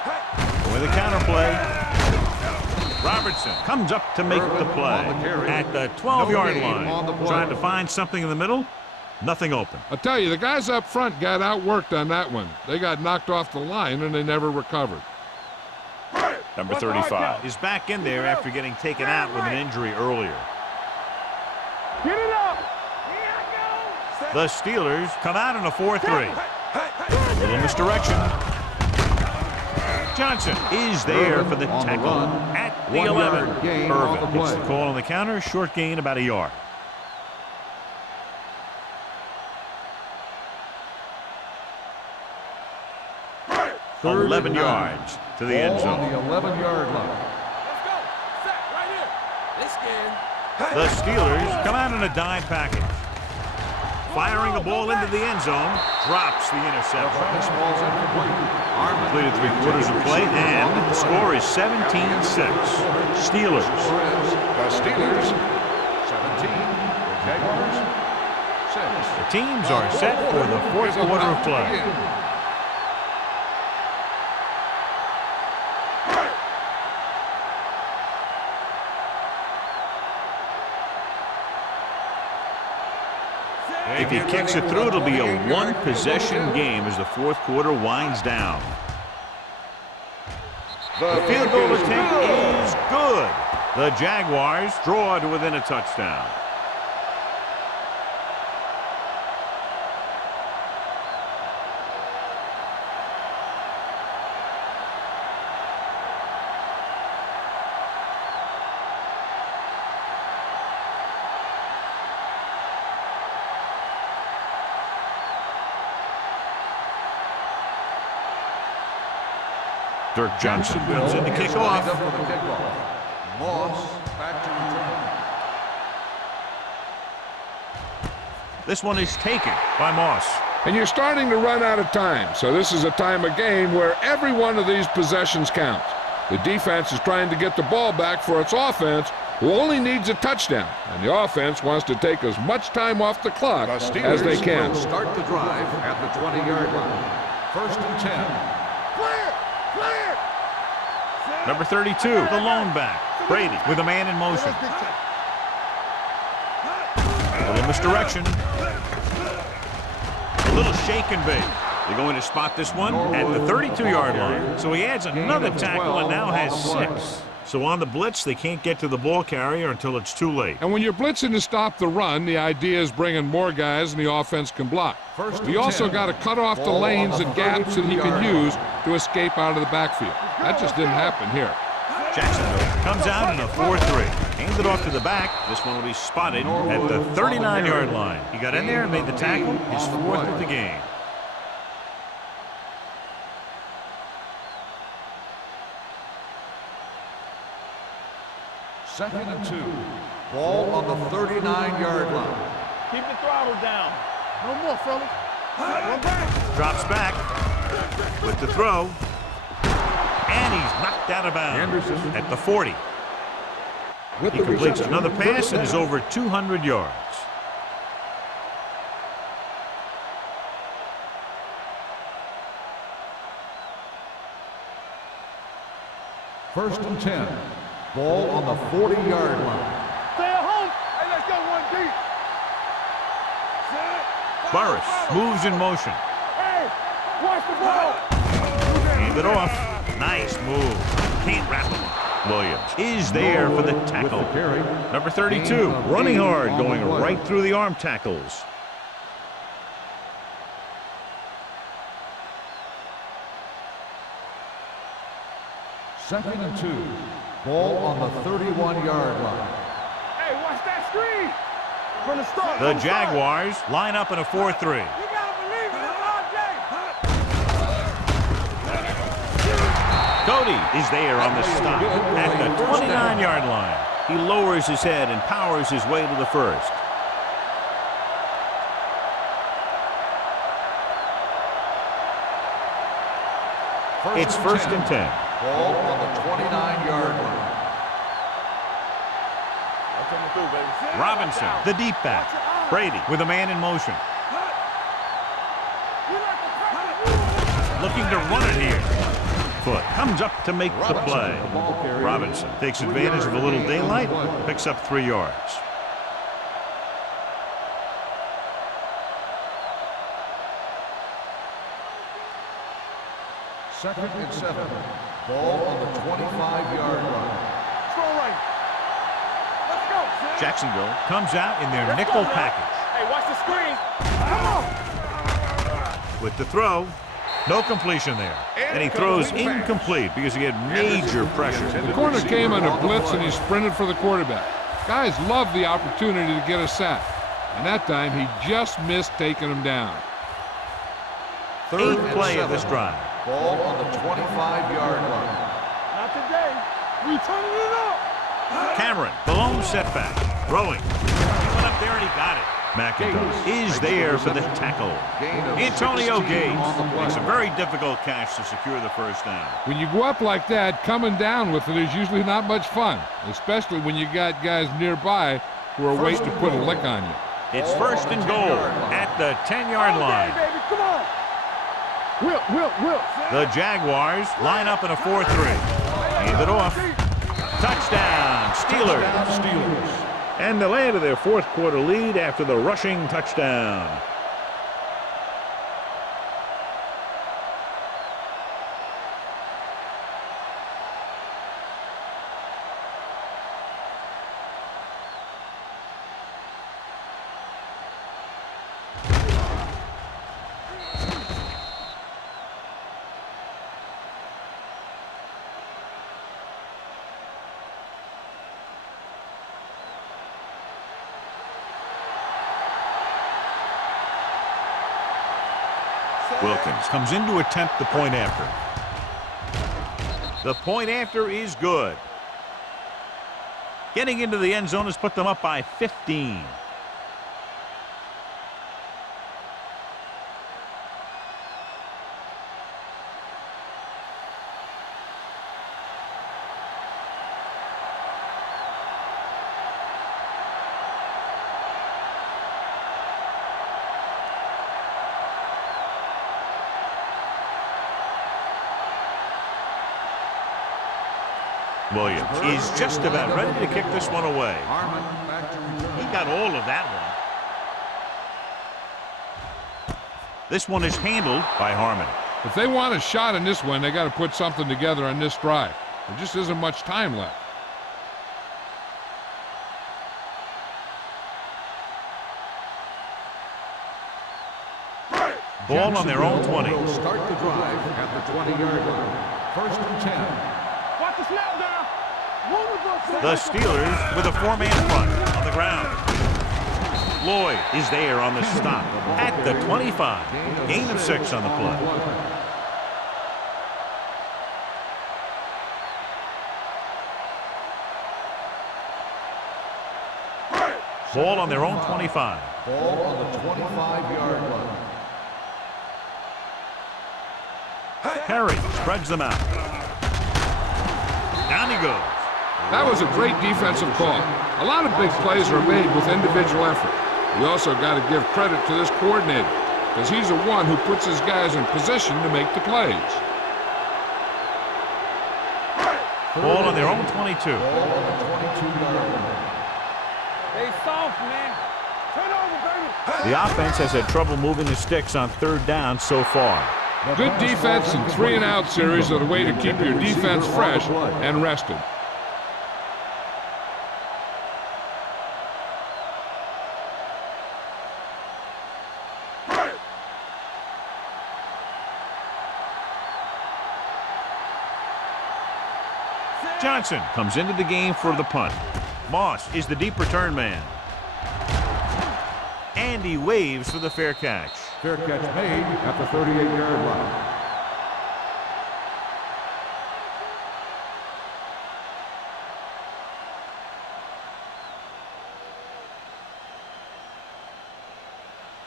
With a counter play, Robertson comes up to make the play at the 12-yard line. Trying to find something in the middle. Nothing open. I'll tell you, the guys up front got outworked on that one. They got knocked off the line and they never recovered. Number 35 is back in there after getting taken out with an injury earlier. Get it up. The Steelers come out in a 4-3. A little misdirection. Johnson is there for the tackle at the 11. Irvin gets the call on the counter. Short gain, about a yard. Third 11 and 9. yards to the end Ball on zone. the 11-yard line. Let's go. Set right here. This game. The Steelers come out in a dime package. Firing the ball into the end zone. Drops the interception. This ball's incomplete. Completed 3/4 of play, and the score is 17-6. Steelers. The Steelers, 17. The Jaguars, 6. The teams are set for the fourth quarter of play. If he kicks it through, it'll be a one-possession game as the fourth quarter winds down. The field goal attempt is good. The Jaguars draw to within a touchdown. Dirk Johnson comes in to kick off. Moss back to return. This one is taken by Moss. And you're starting to run out of time, so this is a time of game where every one of these possessions counts. The defense is trying to get the ball back for its offense, who only needs a touchdown, and the offense wants to take as much time off the clock as they can. Will start the drive at the 20-yard line. First and 10. Clear. Clear. Number 32, the lone back. Brady with a man in motion. A little misdirection. A little shake and bake. They're going to spot this one at the 32-yard line. So he adds another tackle and now has 6. So on the blitz, they can't get to the ball carrier until it's too late. And when you're blitzing to stop the run, the idea is bringing more guys and the offense can block. You also got to cut off the lanes and gaps that he can use to escape out of the backfield. That just didn't happen here. Jacksonville comes out in a 4-3. Hands it off to the back. This one will be spotted at the 39-yard line. He got in there and made the tackle, his 4th of the game. Second and 2. Ball on the 39-yard line. Keep the throttle down. No more, fellas. One back. Drops back with the throw. And he's knocked out of bounds at the 40. He completes another pass and is over 200 yards. First and 10. Ball on the 40-yard line. Stay at home. Hey, let's go one deep. Burris moves in motion. Hey, watch the ball. Hand it off. Nice move. Can't wrap him. Williams is there for the tackle. Number 32, running hard, going right through the arm tackles. Second and 2. Ball on the 31-yard line. Hey, watch that screen. From the start. The Jaguars line up in a 4-3. You gotta believe it. It's RJ. Cody is there on the stop at the 29-yard line. He lowers his head and powers his way to the first. It's first and 10. Ball on the 29-yard line. Robinson, the deep back. Brady with a man in motion. Looking to run it here. Foot comes up to make the play. Robinson takes advantage of a little daylight, picks up 3 yards. Second and 7. Ball on the 25-yard line. Throw right. Let's go. Jacksonville comes out in their nickel package. Hey, watch the screen. Come on. With the throw, no completion there. And he throws incomplete because he had major pressure. The corner came on a blitz and he sprinted for the quarterback. Guys love the opportunity to get a sack. And that time he just missed taking him down. Third Eighth play of this drive. Ball on the 25-yard line. Not today. We turning it up. Cameron, the lone setback. Throwing. He went up there and he got it. McIntosh is there for the tackle. Antonio Gates makes a very difficult catch to secure the first down. When you go up like that, coming down with it is usually not much fun, especially when you got guys nearby who are waiting to put a lick on you. It's first and goal at the 10-yard line. Okay, baby, come on. Whip. The Jaguars line up in a 4-3. Hand it off. Touchdown, Steelers. And they'll add to their fourth quarter lead after the rushing touchdown. Wilkins comes in to attempt the point after. The point after is good. Getting into the end zone has put them up by 15. Williams is just about ready to kick this one away. Harmon back to return. He got all of that one. This one is handled by Harmon. If they want a shot in this one, they got to put something together on this drive. There just isn't much time left. Ball on their own 20. Will start the drive at the 20-yard line. First and 10. Watch the snap down. One of us will The make a play. Steelers with a 4-man front on the ground. Lloyd is there on the stop at the 25. Gain of 6 on the play. Ball on their own 25. Ball on the 25-yard line. Perry spreads them out. Down he goes. That was a great defensive call. A lot of big plays are made with individual effort. You also got to give credit to this coordinator, because he's the one who puts his guys in position to make the plays. Ball on their own 22. Ball on the 22-yard line. Stay soft, man. Turn over, baby. The offense has had trouble moving the sticks on 3rd down so far. Good defense and 3-and-out series are the way to keep your defense fresh and rested. Johnson comes into the game for the punt. Moss is the deep return man. And he waves for the fair catch. Fair catch made at the 38-yard line.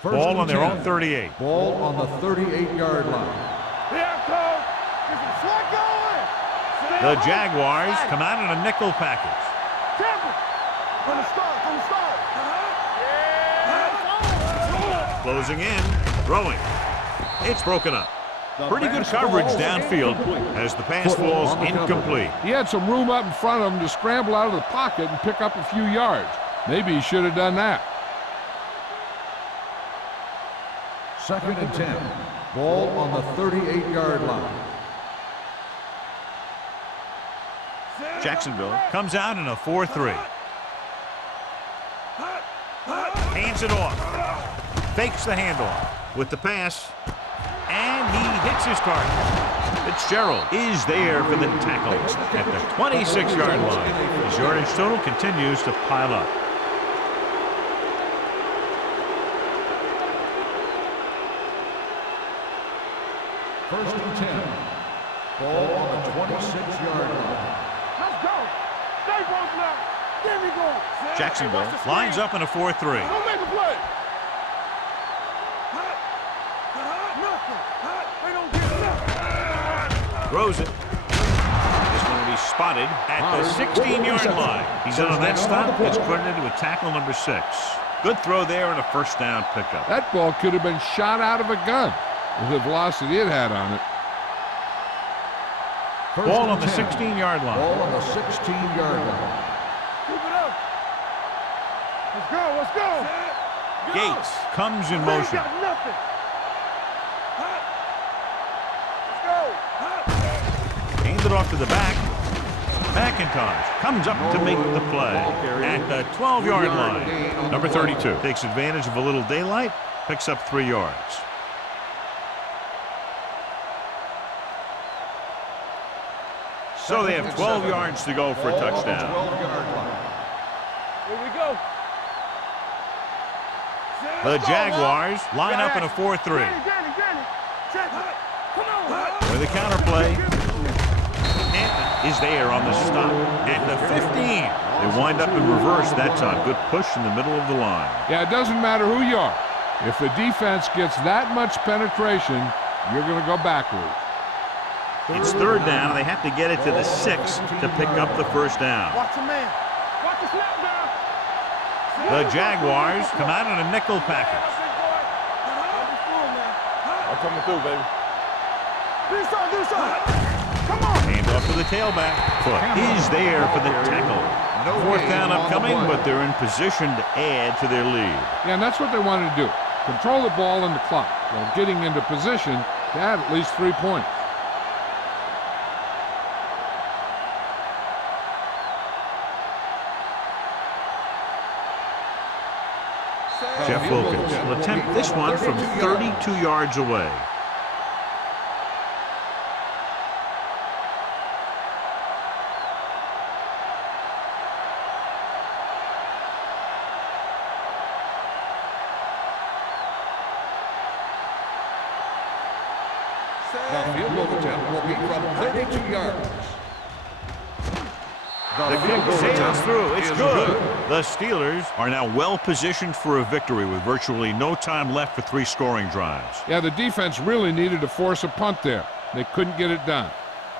Ball on their own 38. Ball on the 38-yard line. Here, coach. Get some slack going. The Jaguars come out in a nickel package. Temple. From the start. Closing in, throwing. It's broken up. Pretty good coverage downfield as the pass falls incomplete. He had some room up in front of him to scramble out of the pocket and pick up a few yards. Maybe he should have done that. 2nd and 10. Ball on the 38-yard line. Jacksonville comes out in a 4-3. Hands it off. Fakes the handoff with the pass, and he hits his target. Fitzgerald is there for the tackle at the 26-yard line. His yardage total continues to pile up. First and 10. Ball on the 26-yard line. Let's go. Stay broken up. There we go. Jacksonville lines up in a 4-3. Don't make a play. Nothing. They don't get nothing. Throws it. This one will be spotted at the 16-yard line. He's in on that stop. It's credited with tackle number 6. Good throw there and a first down pickup. That ball could have been shot out of a gun with the velocity it had on it. Ball on the 16-yard line. Ball on the 16-yard line. Keep it up. Let's go. Let's go. Gates comes in They motion. got nothing. Let's go. Hands it off to the back. McIntosh comes up to make the play at the 12-yard line. Number 32 takes advantage of a little daylight, picks up 3 yards. So they have 12 yards to go for a touchdown. 12-yard line. Here we go. The Jaguars line up in a 4-3. Danny. Check it. Come on. With a counterplay, Hampton is there on the stop at the 15. They wind up in reverse that time. Good push in the middle of the line. Yeah, it doesn't matter who you are. If the defense gets that much penetration, you're going to go backwards. It's 3rd down, and they have to get it to the 6 to pick up the first down. Watch the man. Watch the snap down. The Jaguars come out in a nickel package. I'm coming through, baby. Do something. Come on. Hand off to the tailback. Foot is there for the tackle. Fourth down upcoming, but they're in position to add to their lead. Yeah, and that's what they wanted to do. Control the ball and the clock while getting into position to add at least 3 points. Jeff Wilkins will attempt this one from 32 yards away. The field goal attempt will be from 32 yards. The kick sails through. It's good. The Steelers are now well positioned for a victory with virtually no time left for 3 scoring drives. Yeah, the defense really needed to force a punt there. They couldn't get it done.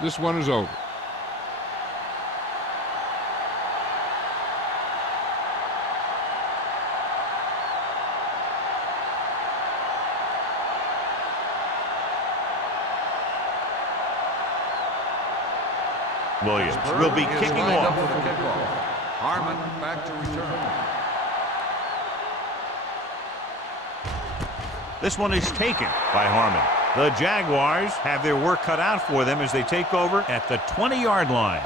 This one is over. Williams will be kicking off. Harmon back to return. This one is taken by Harmon. The Jaguars have their work cut out for them as they take over at the 20-yard line.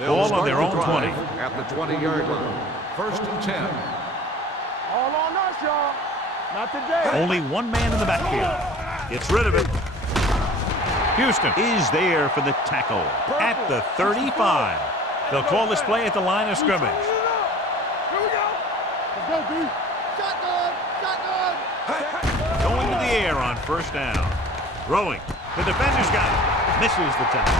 Ball on their own 20. At the 20-yard line. 1st and 10. All on us, y'all. Not today. Only one man in the backfield. Gets rid of it. Houston is there for the tackle at the 35. They'll call this play at the line of scrimmage. Here we go. Let's go, B. Shotgun. Shotgun. Going to the air on 1st down. Throwing. The defender's got it. Misses the tackle.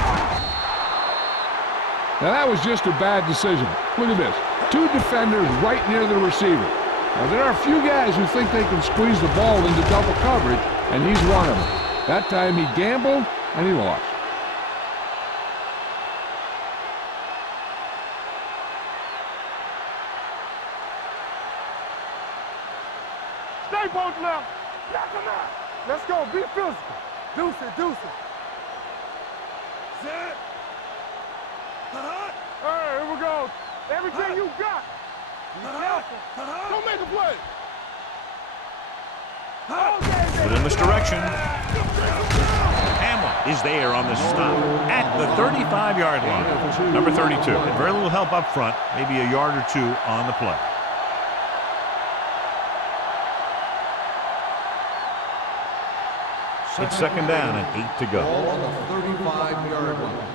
Now that was just a bad decision. Look at this. 2 defenders right near the receiver. Now there are a few guys who think they can squeeze the ball into double coverage, and he's one of them. That time he gambled, and he lost. Stay both left. Knock him out. Let's go. Be physical. Deuce it. Deuce it. Set. Hey, here we go. Everything you got. Be careful. Don't make a play. Within this direction. Hamlin is there on the stop at the 35-yard line. Number 32. And very little help up front. Maybe a yard or 2 on the play. It's 2nd down and 8 to go. Ball on the 35-yard line.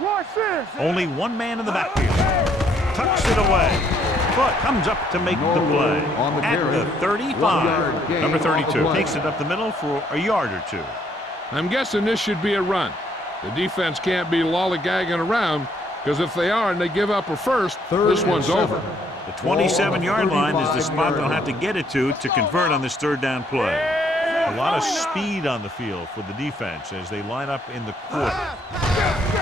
Watch this. Only one man in the backfield. Tucks it away. Foot comes up to make the play at the 35. Number 32 takes it up the middle for a yard or 2. I'm guessing this should be a run. The defense can't be lollygagging around, because if they are and they give up a first, this one's over. The 27-yard line is the spot they'll have to get it to convert on this 3rd down play. A lot of speed on the field for the defense as they line up in the quarter.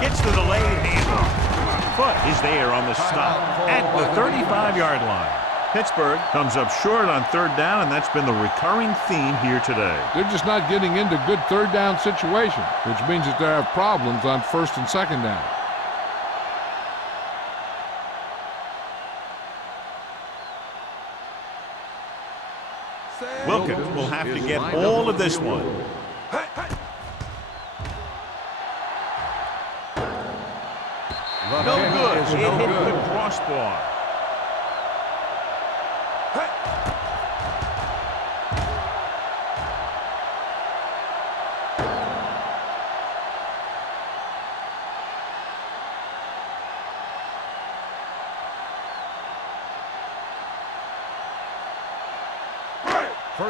Gets the delayed handoff. Foot is there on the stop at the 35-yard line. Pittsburgh comes up short on 3rd down, and that's been the recurring theme here today. They're just not getting into good 3rd down situations, which means that they have problems on 1st and 2nd down. Wilkins will have to get all of this one. No good. It hit the crossbar.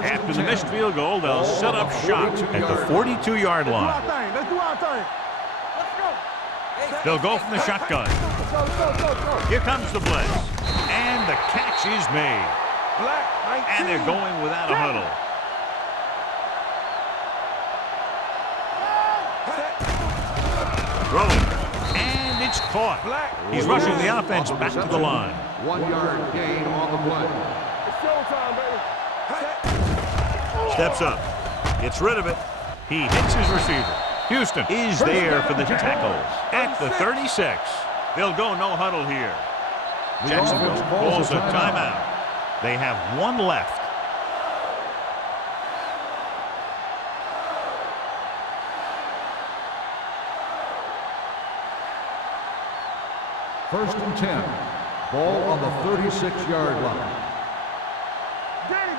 After the missed field goal, they'll set up shop at the 42-yard line. Let's do our thing. Let's go. They'll go from the shotgun. Here comes the blitz. And the catch is made. And they're going without a huddle. Throwing. And it's caught. He's rushing the offense back to the line. 1 yard gain on the play. showtime, baby. Steps up. Gets rid of it. He hits his receiver. Houston is there for the tackle at the 36. They'll go no huddle here. Jacksonville calls a timeout. They have one left. First and 10. Ball on the 36-yard line. Danny,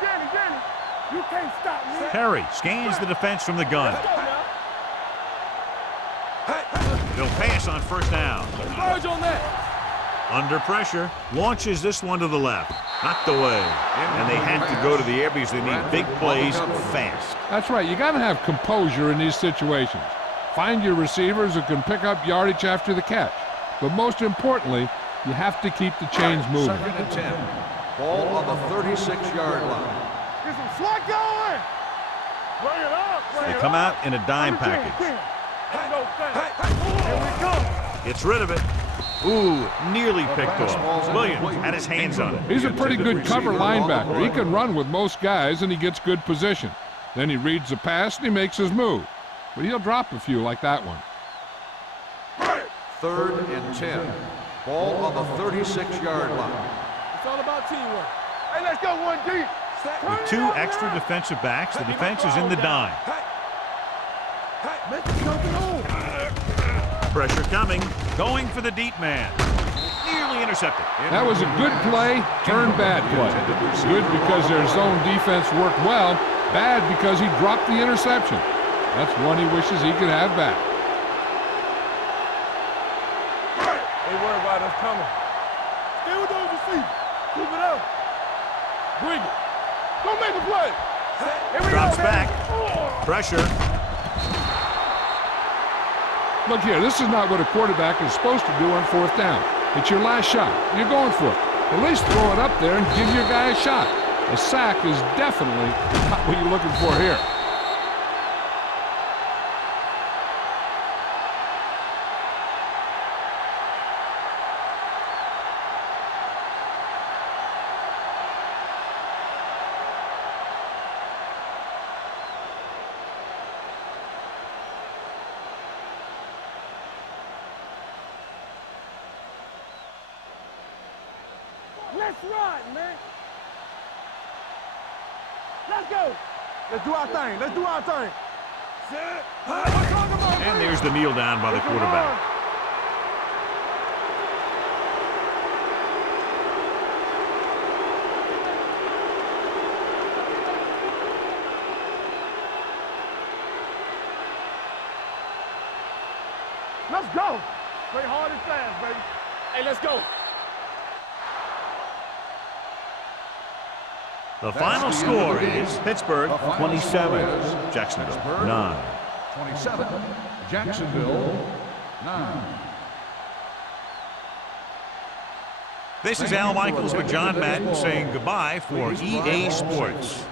you can't stop me. Perry scans the defense from the gun. Let's go now. They'll pass on first down. Charge on that. Under pressure, launches this one to the left. Knocked away. And they have to go to the air because they need big plays fast. That's right. You got to have composure in these situations. Find your receivers who can pick up yardage after the catch. But most importantly, you have to keep the chains moving. Second and 10. Ball on the 36-yard line. Get some slack going. Bring it up. They come out in a dime package. Here we go. Gets rid of it. Ooh, nearly picked off. Williams had his hands on it. He's a pretty good cover linebacker. He can run with most guys, and he gets good position. Then he reads the pass, and he makes his move. But he'll drop a few like that one. Third and 10. Ball on the 36-yard line. It's all about teamwork. Hey, let's go one deep. With two extra defensive backs, the defense is in the dime. Pressure coming. Going for the deep man. Nearly intercepted. That was a good play, turned bad play. Good because their zone defense worked well. Bad because he dropped the interception. That's one he wishes he could have back. Ain't worried about us coming. Stay with those receivers. Keep it up. Bring it. Don't make a play. Here we Drops go, back. Pressure. Look here, this is not what a quarterback is supposed to do on fourth down. It's your last shot. You're going for it. At least throw it up there and give your guy a shot. A sack is definitely not what you're looking for here. Let's run, man. Let's go. Let's do our thing. Let's do our thing. And there's the kneel down by the quarterback. Let's go. Play hard and fast, baby. Hey, let's go. The final score is Pittsburgh 27, Jacksonville 9. 27. Jacksonville 9. This is Al Michaels with John Madden saying goodbye for EA Sports.